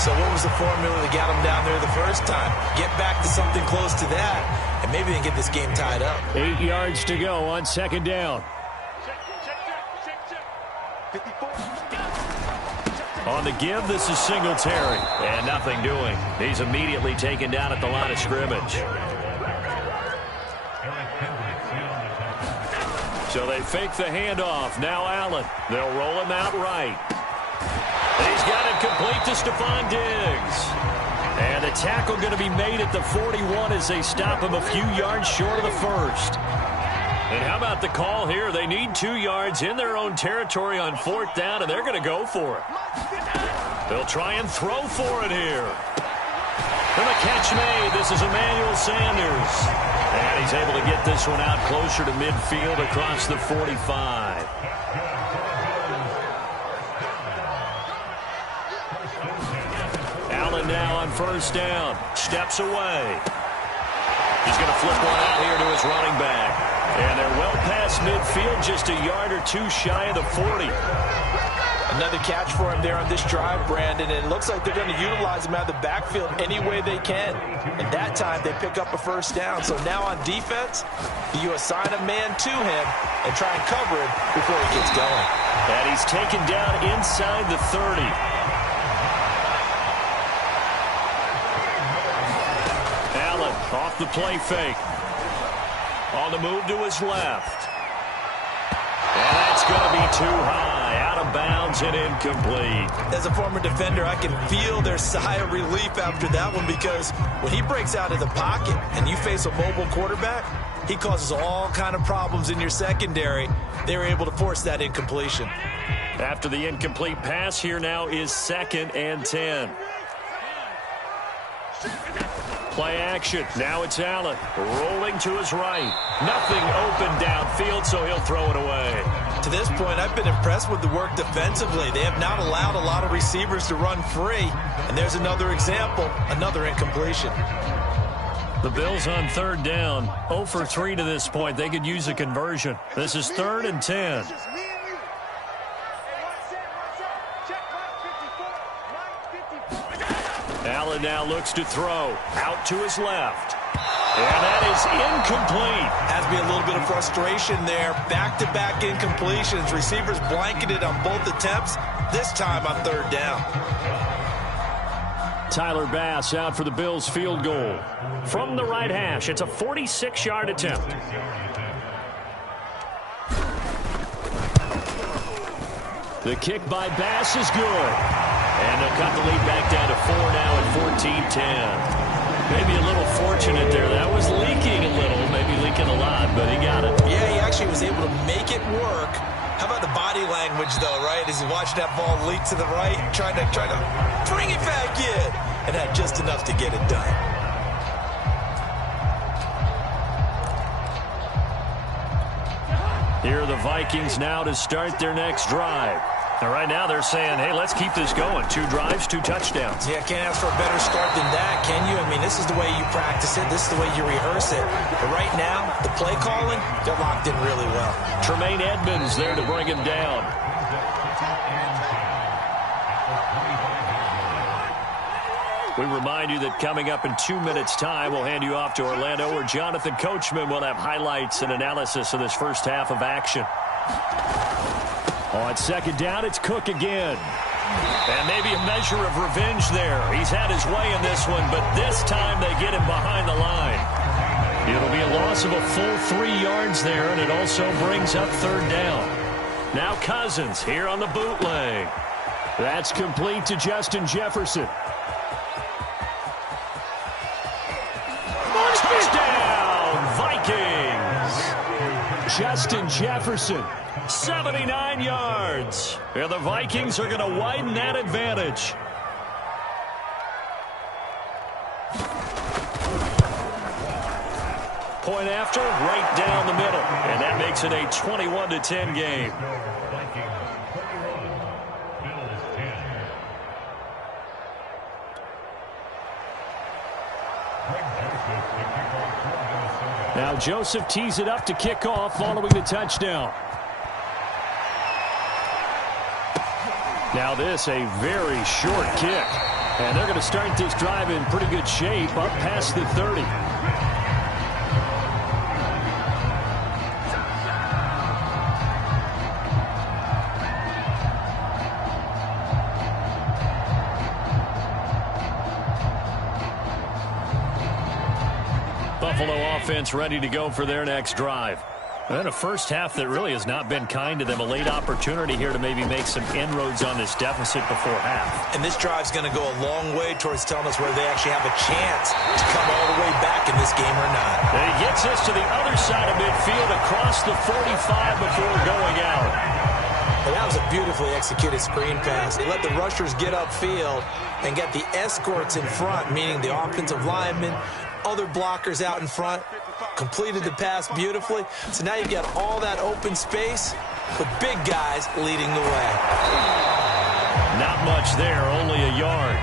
So what was the formula that got them down there the first time? Get back to something close to that, and maybe they can get this game tied up. 8 yards to go on 2nd down. On the give, this is Singletary. And nothing doing. He's immediately taken down at the line of scrimmage. So they fake the handoff. Now Allen. They'll roll him out right. He's got it complete to Stephon Diggs. And the tackle going to be made at the 41 as they stop him a few yards short of the 1st. And how about the call here? They need 2 yards in their own territory on 4th down, and they're going to go for it. They'll try and throw for it here. And the catch made. This is Emmanuel Sanders. And he's able to get this one out closer to midfield across the 45. Allen now on 1st down. Steps away. He's going to flip one out here to his running back. And they're well past midfield, just a yard or 2 shy of the 40. Another catch for him there on this drive, Brandon, and it looks like they're going to utilize him out of the backfield any way they can. And that time, they pick up a 1st down. So now on defense, you assign a man to him and try and cover him before he gets going. And he's taken down inside the 30. Allen off the play fake. On the move to his left. And that's going to be too high. Out of bounds and incomplete. As a former defender, I can feel their sigh of relief after that one, because when he breaks out of the pocket and you face a mobile quarterback, He causes all kind of problems in your secondary. They were able to force that incompletion. After the incomplete pass, here now is 2nd and 10. Play action. Now it's Allen rolling to his right. Nothing open downfield, so he'll throw it away. To this point, I've been impressed with the work defensively. They have not allowed a lot of receivers to run free. And there's another example, another incompletion. The Bills on 3rd down. 0 for 3 to this point. They could use a conversion. This is 3rd and 10. Allen now looks to throw. Out to his left. And that is incomplete. Has to be a little bit of frustration there. Back-to-back incompletions. Receivers blanketed on both attempts. This time on 3rd down. Tyler Bass out for the Bills field goal. From the right hash, it's a 46-yard attempt. The kick by Bass is good. And they'll cut the lead back down to 4 now at 14-10. Maybe a little fortunate there. That was leaking a little, maybe leaking a lot, but he got it. Yeah, he actually was able to make it work. How about the body language, though, right? As he watched that ball leak to the right, trying to bring it back in, and had just enough to get it done. Here are the Vikings now to start their next drive. And right now they're saying, hey, let's keep this going. 2 drives, 2 touchdowns. Yeah, can't ask for a better start than that, can you? I mean, this is the way you practice it. This is the way you rehearse it. But right now, the play calling, they're locked in really well. Tremaine Edmonds there to bring him down. We remind you that coming up in 2 minutes' time, we'll hand you off to Orlando, where Jonathan Coachman will have highlights and analysis of this first half of action. On 2nd down, it's Cook again. And maybe a measure of revenge there. He's had his way in this one, but this time they get him behind the line. It'll be a loss of a full 3 yards there, and it also brings up 3rd down. Now Cousins here on the bootleg. That's complete to Justin Jefferson. Touchdown, Vikings! Justin Jefferson, 79 yards. And the Vikings are going to widen that advantage. Point after, right down the middle. And that makes it a 21-10 game. Now Joseph tees it up to kick off following the touchdown. Now this, a very short kick. And they're going to start this drive in pretty good shape up past the 30. Buffalo offense ready to go for their next drive. And a first half that really has not been kind to them. A late opportunity here to maybe make some inroads on this deficit before half. And this drive's going to go a long way towards telling us whether they actually have a chance to come all the way back in this game or not. And he gets us to the other side of midfield across the 45 before going out. Well, that was a beautifully executed screen pass. They let the rushers get upfield and get the escorts in front, meaning the offensive linemen, other blockers out in front, completed the pass beautifully. So now you've got all that open space with big guys leading the way. Not much there, only a yard.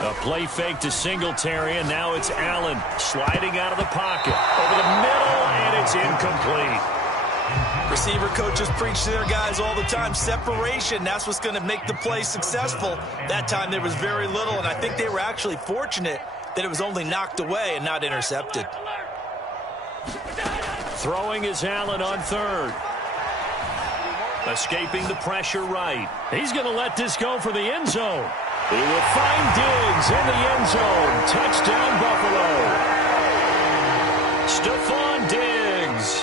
A play fake to Singletary, and now it's Allen sliding out of the pocket. Over the middle, and it's incomplete. Receiver coaches preach to their guys all the time. Separation, that's what's going to make the play successful. That time there was very little, and I think they were actually fortunate that it was only knocked away and not intercepted. Throwing is Allen on 3rd. Escaping the pressure right. He's going to let this go for the end zone. He will find Diggs in the end zone. Touchdown, Buffalo. Stephon Diggs,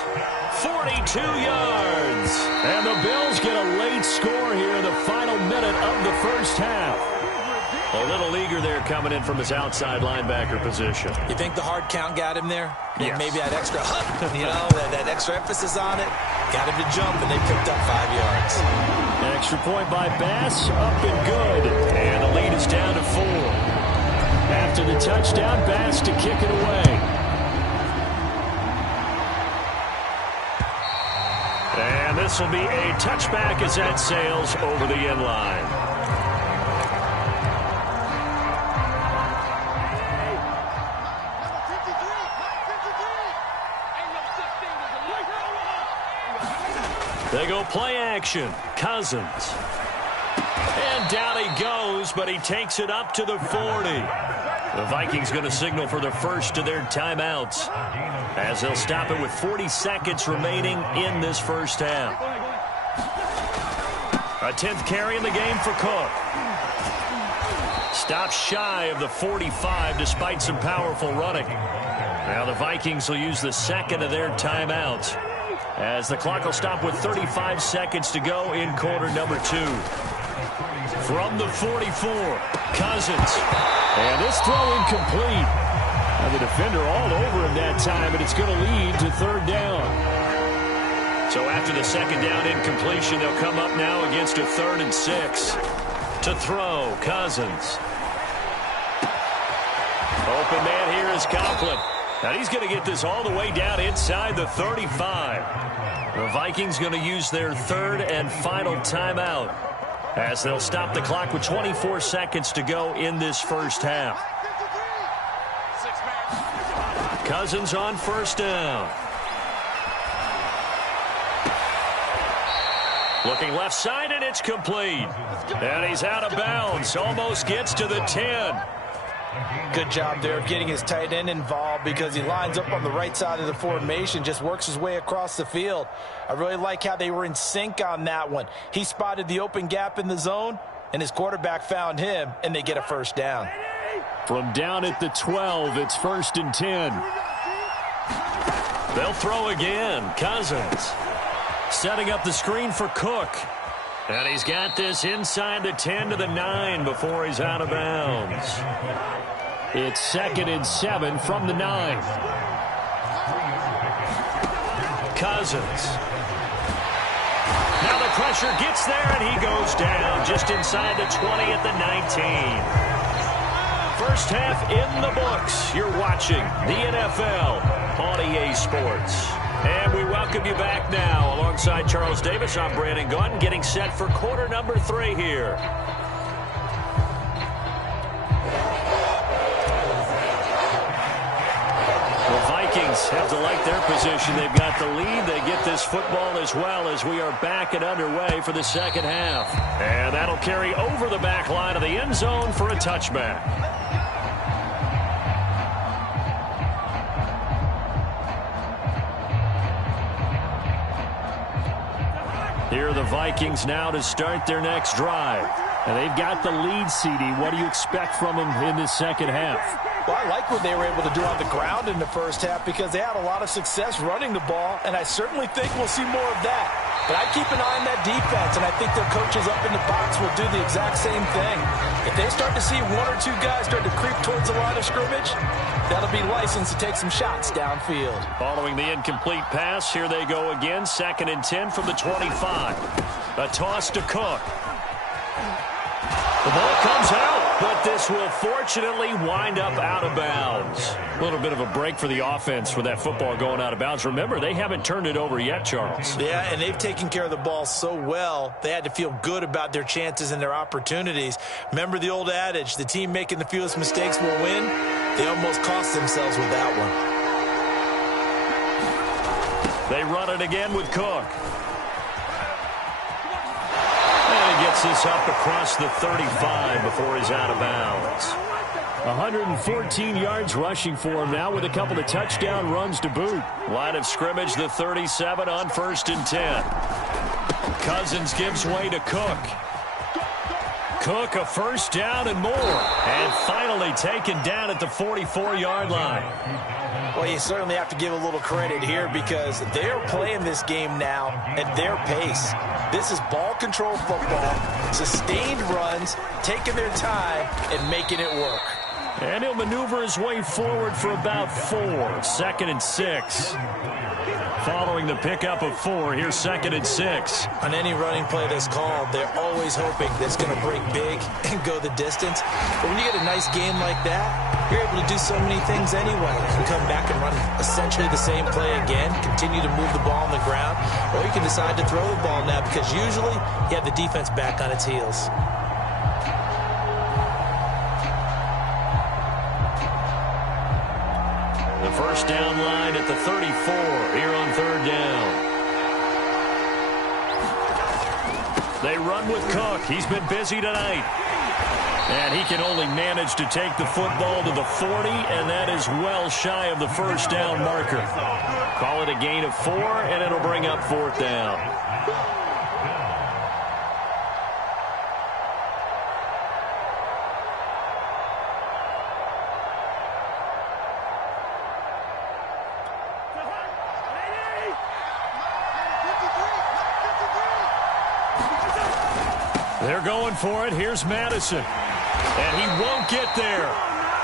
42 yards. And the Bills get a late score here in the final minute of the first half. A little eager there coming in from his outside linebacker position. You think the hard count got him there? Yes. Maybe that extra that extra emphasis on it got him to jump, and they picked up 5 yards. Extra point by Bass, up and good. And the lead is down to 4. After the touchdown, Bass to kick it away. And this will be a touchback as that sails over the end line. They go play action. Cousins. And down he goes, but he takes it up to the 40. The Vikings going to signal for the first of their timeouts, as they'll stop it with 40 seconds remaining in this first half. A 10th carry in the game for Cook. Stops shy of the 45 despite some powerful running. Now the Vikings will use the second of their timeouts, as the clock will stop with 35 seconds to go in quarter number 2. From the 44, Cousins. And this throw incomplete. And the defender all over him that time, and it's going to lead to third down. So after the second down incompletion, they'll come up now against a 3rd and 6. To throw, Cousins. Open man here is Conklin. And he's going to get this all the way down inside the 35. The Vikings going to use their 3rd and final timeout, as they'll stop the clock with 24 seconds to go in this first half. Cousins on first down. Looking left side, and it's complete. And he's out of bounds. Almost gets to the 10. Good job there of getting his tight end involved, because he lines up on the right side of the formation, just works his way across the field. I really like how they were in sync on that one. He spotted the open gap in the zone, and his quarterback found him, and they get a first down. From down at the 12, it's 1st and 10. They'll throw again. Cousins setting up the screen for Cook. And he's got this inside the 10 to the 9 before he's out of bounds. It's 2nd and 7 from the 9. Cousins. Now the pressure gets there, and he goes down just inside the 20 at the 19. First half in the books. You're watching the NFL on EA Sports. And we welcome you back now. Alongside Charles Davis, I'm Brandon Gaudin, getting set for quarter number 3 here. The Vikings have to like their position. They've got the lead. They get this football as well, as we are back and underway for the second half. And that'll carry over the back line of the end zone for a touchback. Here are the Vikings now to start their next drive. And they've got the lead, CD. What do you expect from them in this second half? Well, I like what they were able to do on the ground in the first half, because they had a lot of success running the ball, and I certainly think we'll see more of that. But I keep an eye on that defense, and I think their coaches up in the box will do the exact same thing. If they start to see 1 or 2 guys start to creep towards the line of scrimmage, that'll be licensed to take some shots downfield. Following the incomplete pass, here they go again. 2nd and 10 from the 25. A toss to Cook. The ball comes out, but this will fortunately wind up out of bounds. A little bit of a break for the offense with that football going out of bounds. Remember, they haven't turned it over yet, Charles. Yeah, and they've taken care of the ball so well, they had to feel good about their chances and their opportunities. Remember the old adage, the team making the fewest mistakes will win? They almost cost themselves with that one. They run it again with Cook. Gets this up across the 35 before he's out of bounds. 114 yards rushing for him now, with a couple of touchdown runs to boot. Line of scrimmage, the 37 on 1st and 10. Cousins gives way to Cook. Cook, a first down and more. And finally taken down at the 44-yard line. Well, you certainly have to give a little credit here because they're playing this game now at their pace. This is ball control football, sustained runs, taking their time, and making it work. And he'll maneuver his way forward for about 4. 2nd and 6. Following the pickup of 4, here's 2nd and 6. On any running play that's called, they're always hoping that it's going to break big and go the distance. But when you get a nice game like that, you're able to do so many things anyway. You can come back and run essentially the same play again, continue to move the ball on the ground, or you can decide to throw the ball now because usually you have the defense back on its heels. The first down line at the 34 here on 3rd down. They run with Cook. He's been busy tonight. And he can only manage to take the football to the 40, and that is well shy of the first down marker. Call it a gain of 4, and it'll bring up 4th down. They're going for it. Here's Madison. And he won't get there.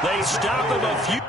They stop him a few.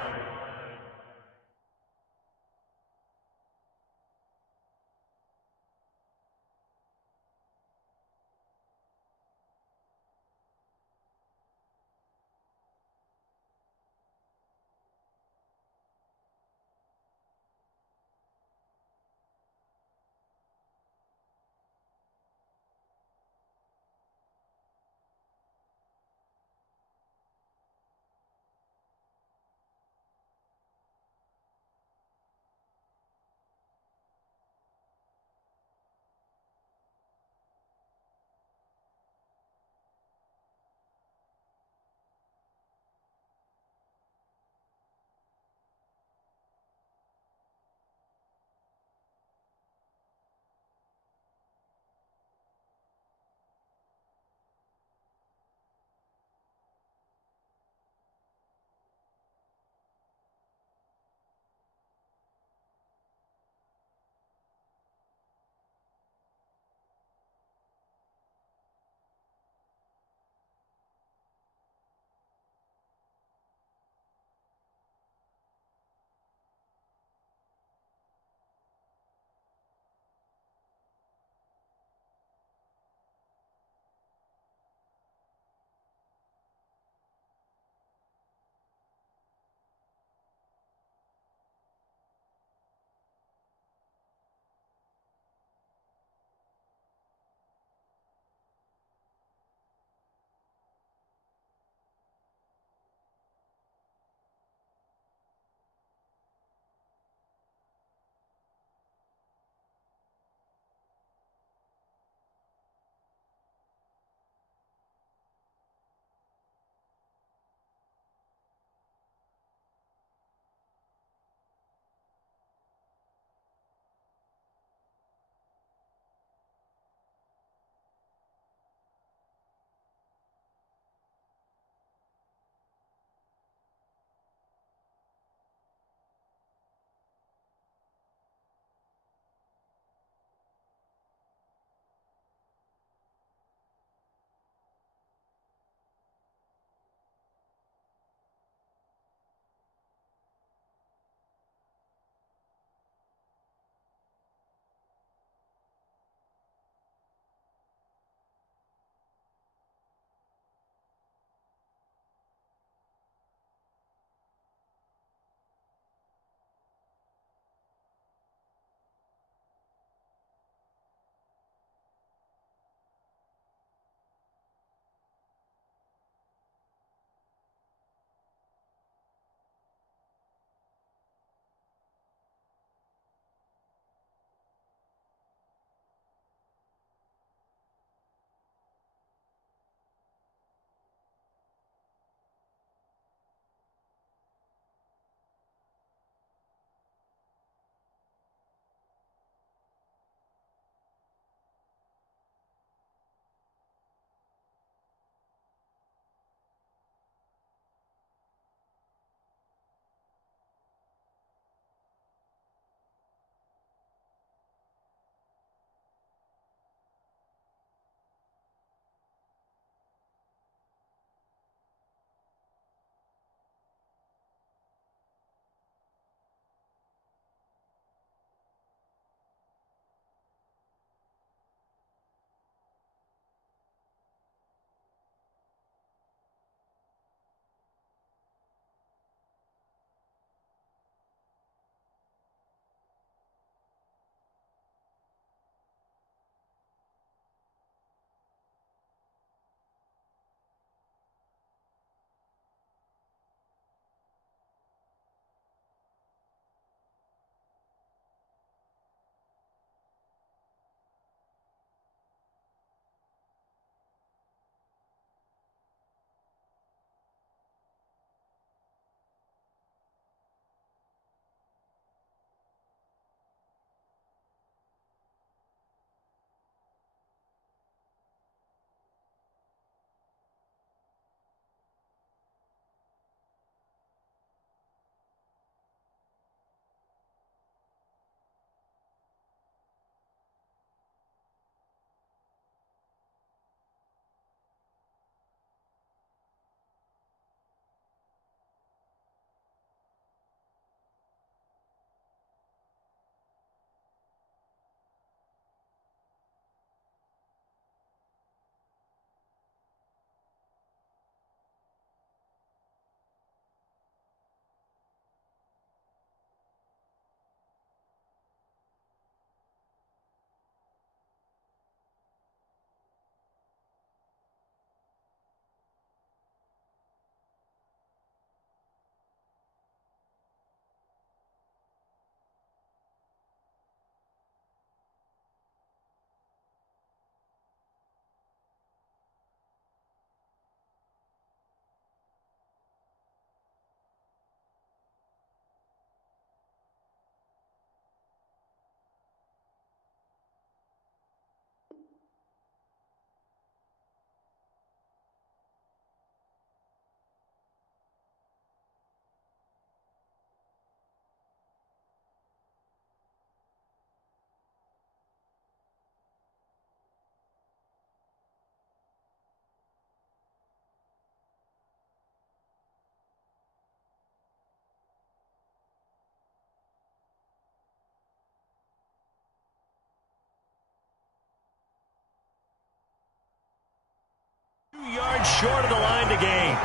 and short of the line to gain.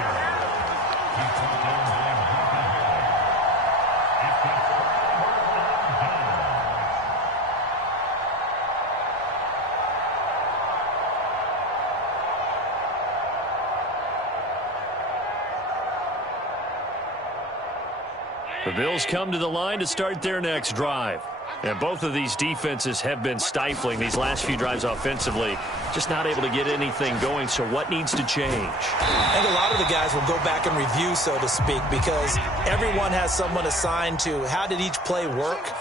The Bills come to the line to start their next drive. And both of these defenses have been stifling these last few drives offensively. Just not able to get anything going, so what needs to change? I think a lot of the guys will go back and review, so to speak, because everyone has someone assigned to how did each play work.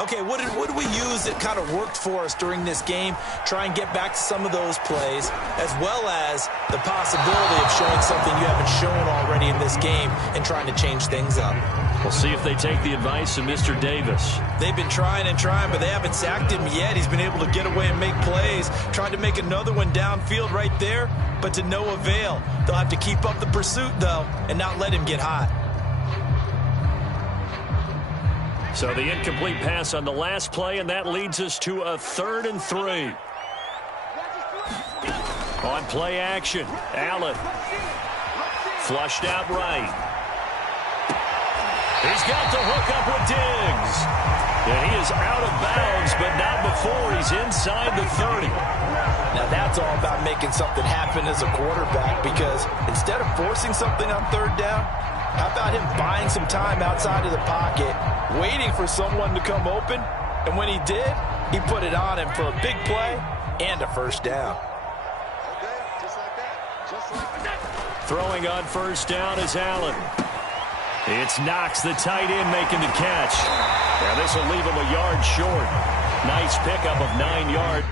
Okay, what did we use that kind of worked for us during this game? Try and get back to some of those plays, as well as the possibility of showing something you haven't shown already in this game and trying to change things up. We'll see if they take the advice of Mr. Davis. They've been trying and trying, but they haven't sacked him yet. He's been able to get away and make plays. Tried to make another one downfield right there, but to no avail. They'll have to keep up the pursuit, though, and not let him get hot. So the incomplete pass on the last play, and that leads us to a 3rd and 3. On play action, Allen. Flushed out right. He's got the hook up with Diggs. And he is out of bounds, but not before he's inside the 30. Now that's all about making something happen as a quarterback, because instead of forcing something on 3rd down, how about him buying some time outside of the pocket, waiting for someone to come open, and when he did, he put it on him for a big play and a 1st down. Throwing on 1st down is Allen. It's Knox, the tight end, making the catch. Now this will leave him a yard short. Nice pickup of 9 yards.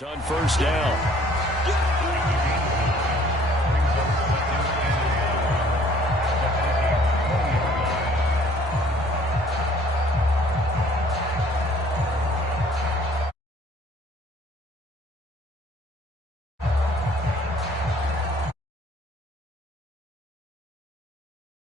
It's on first down.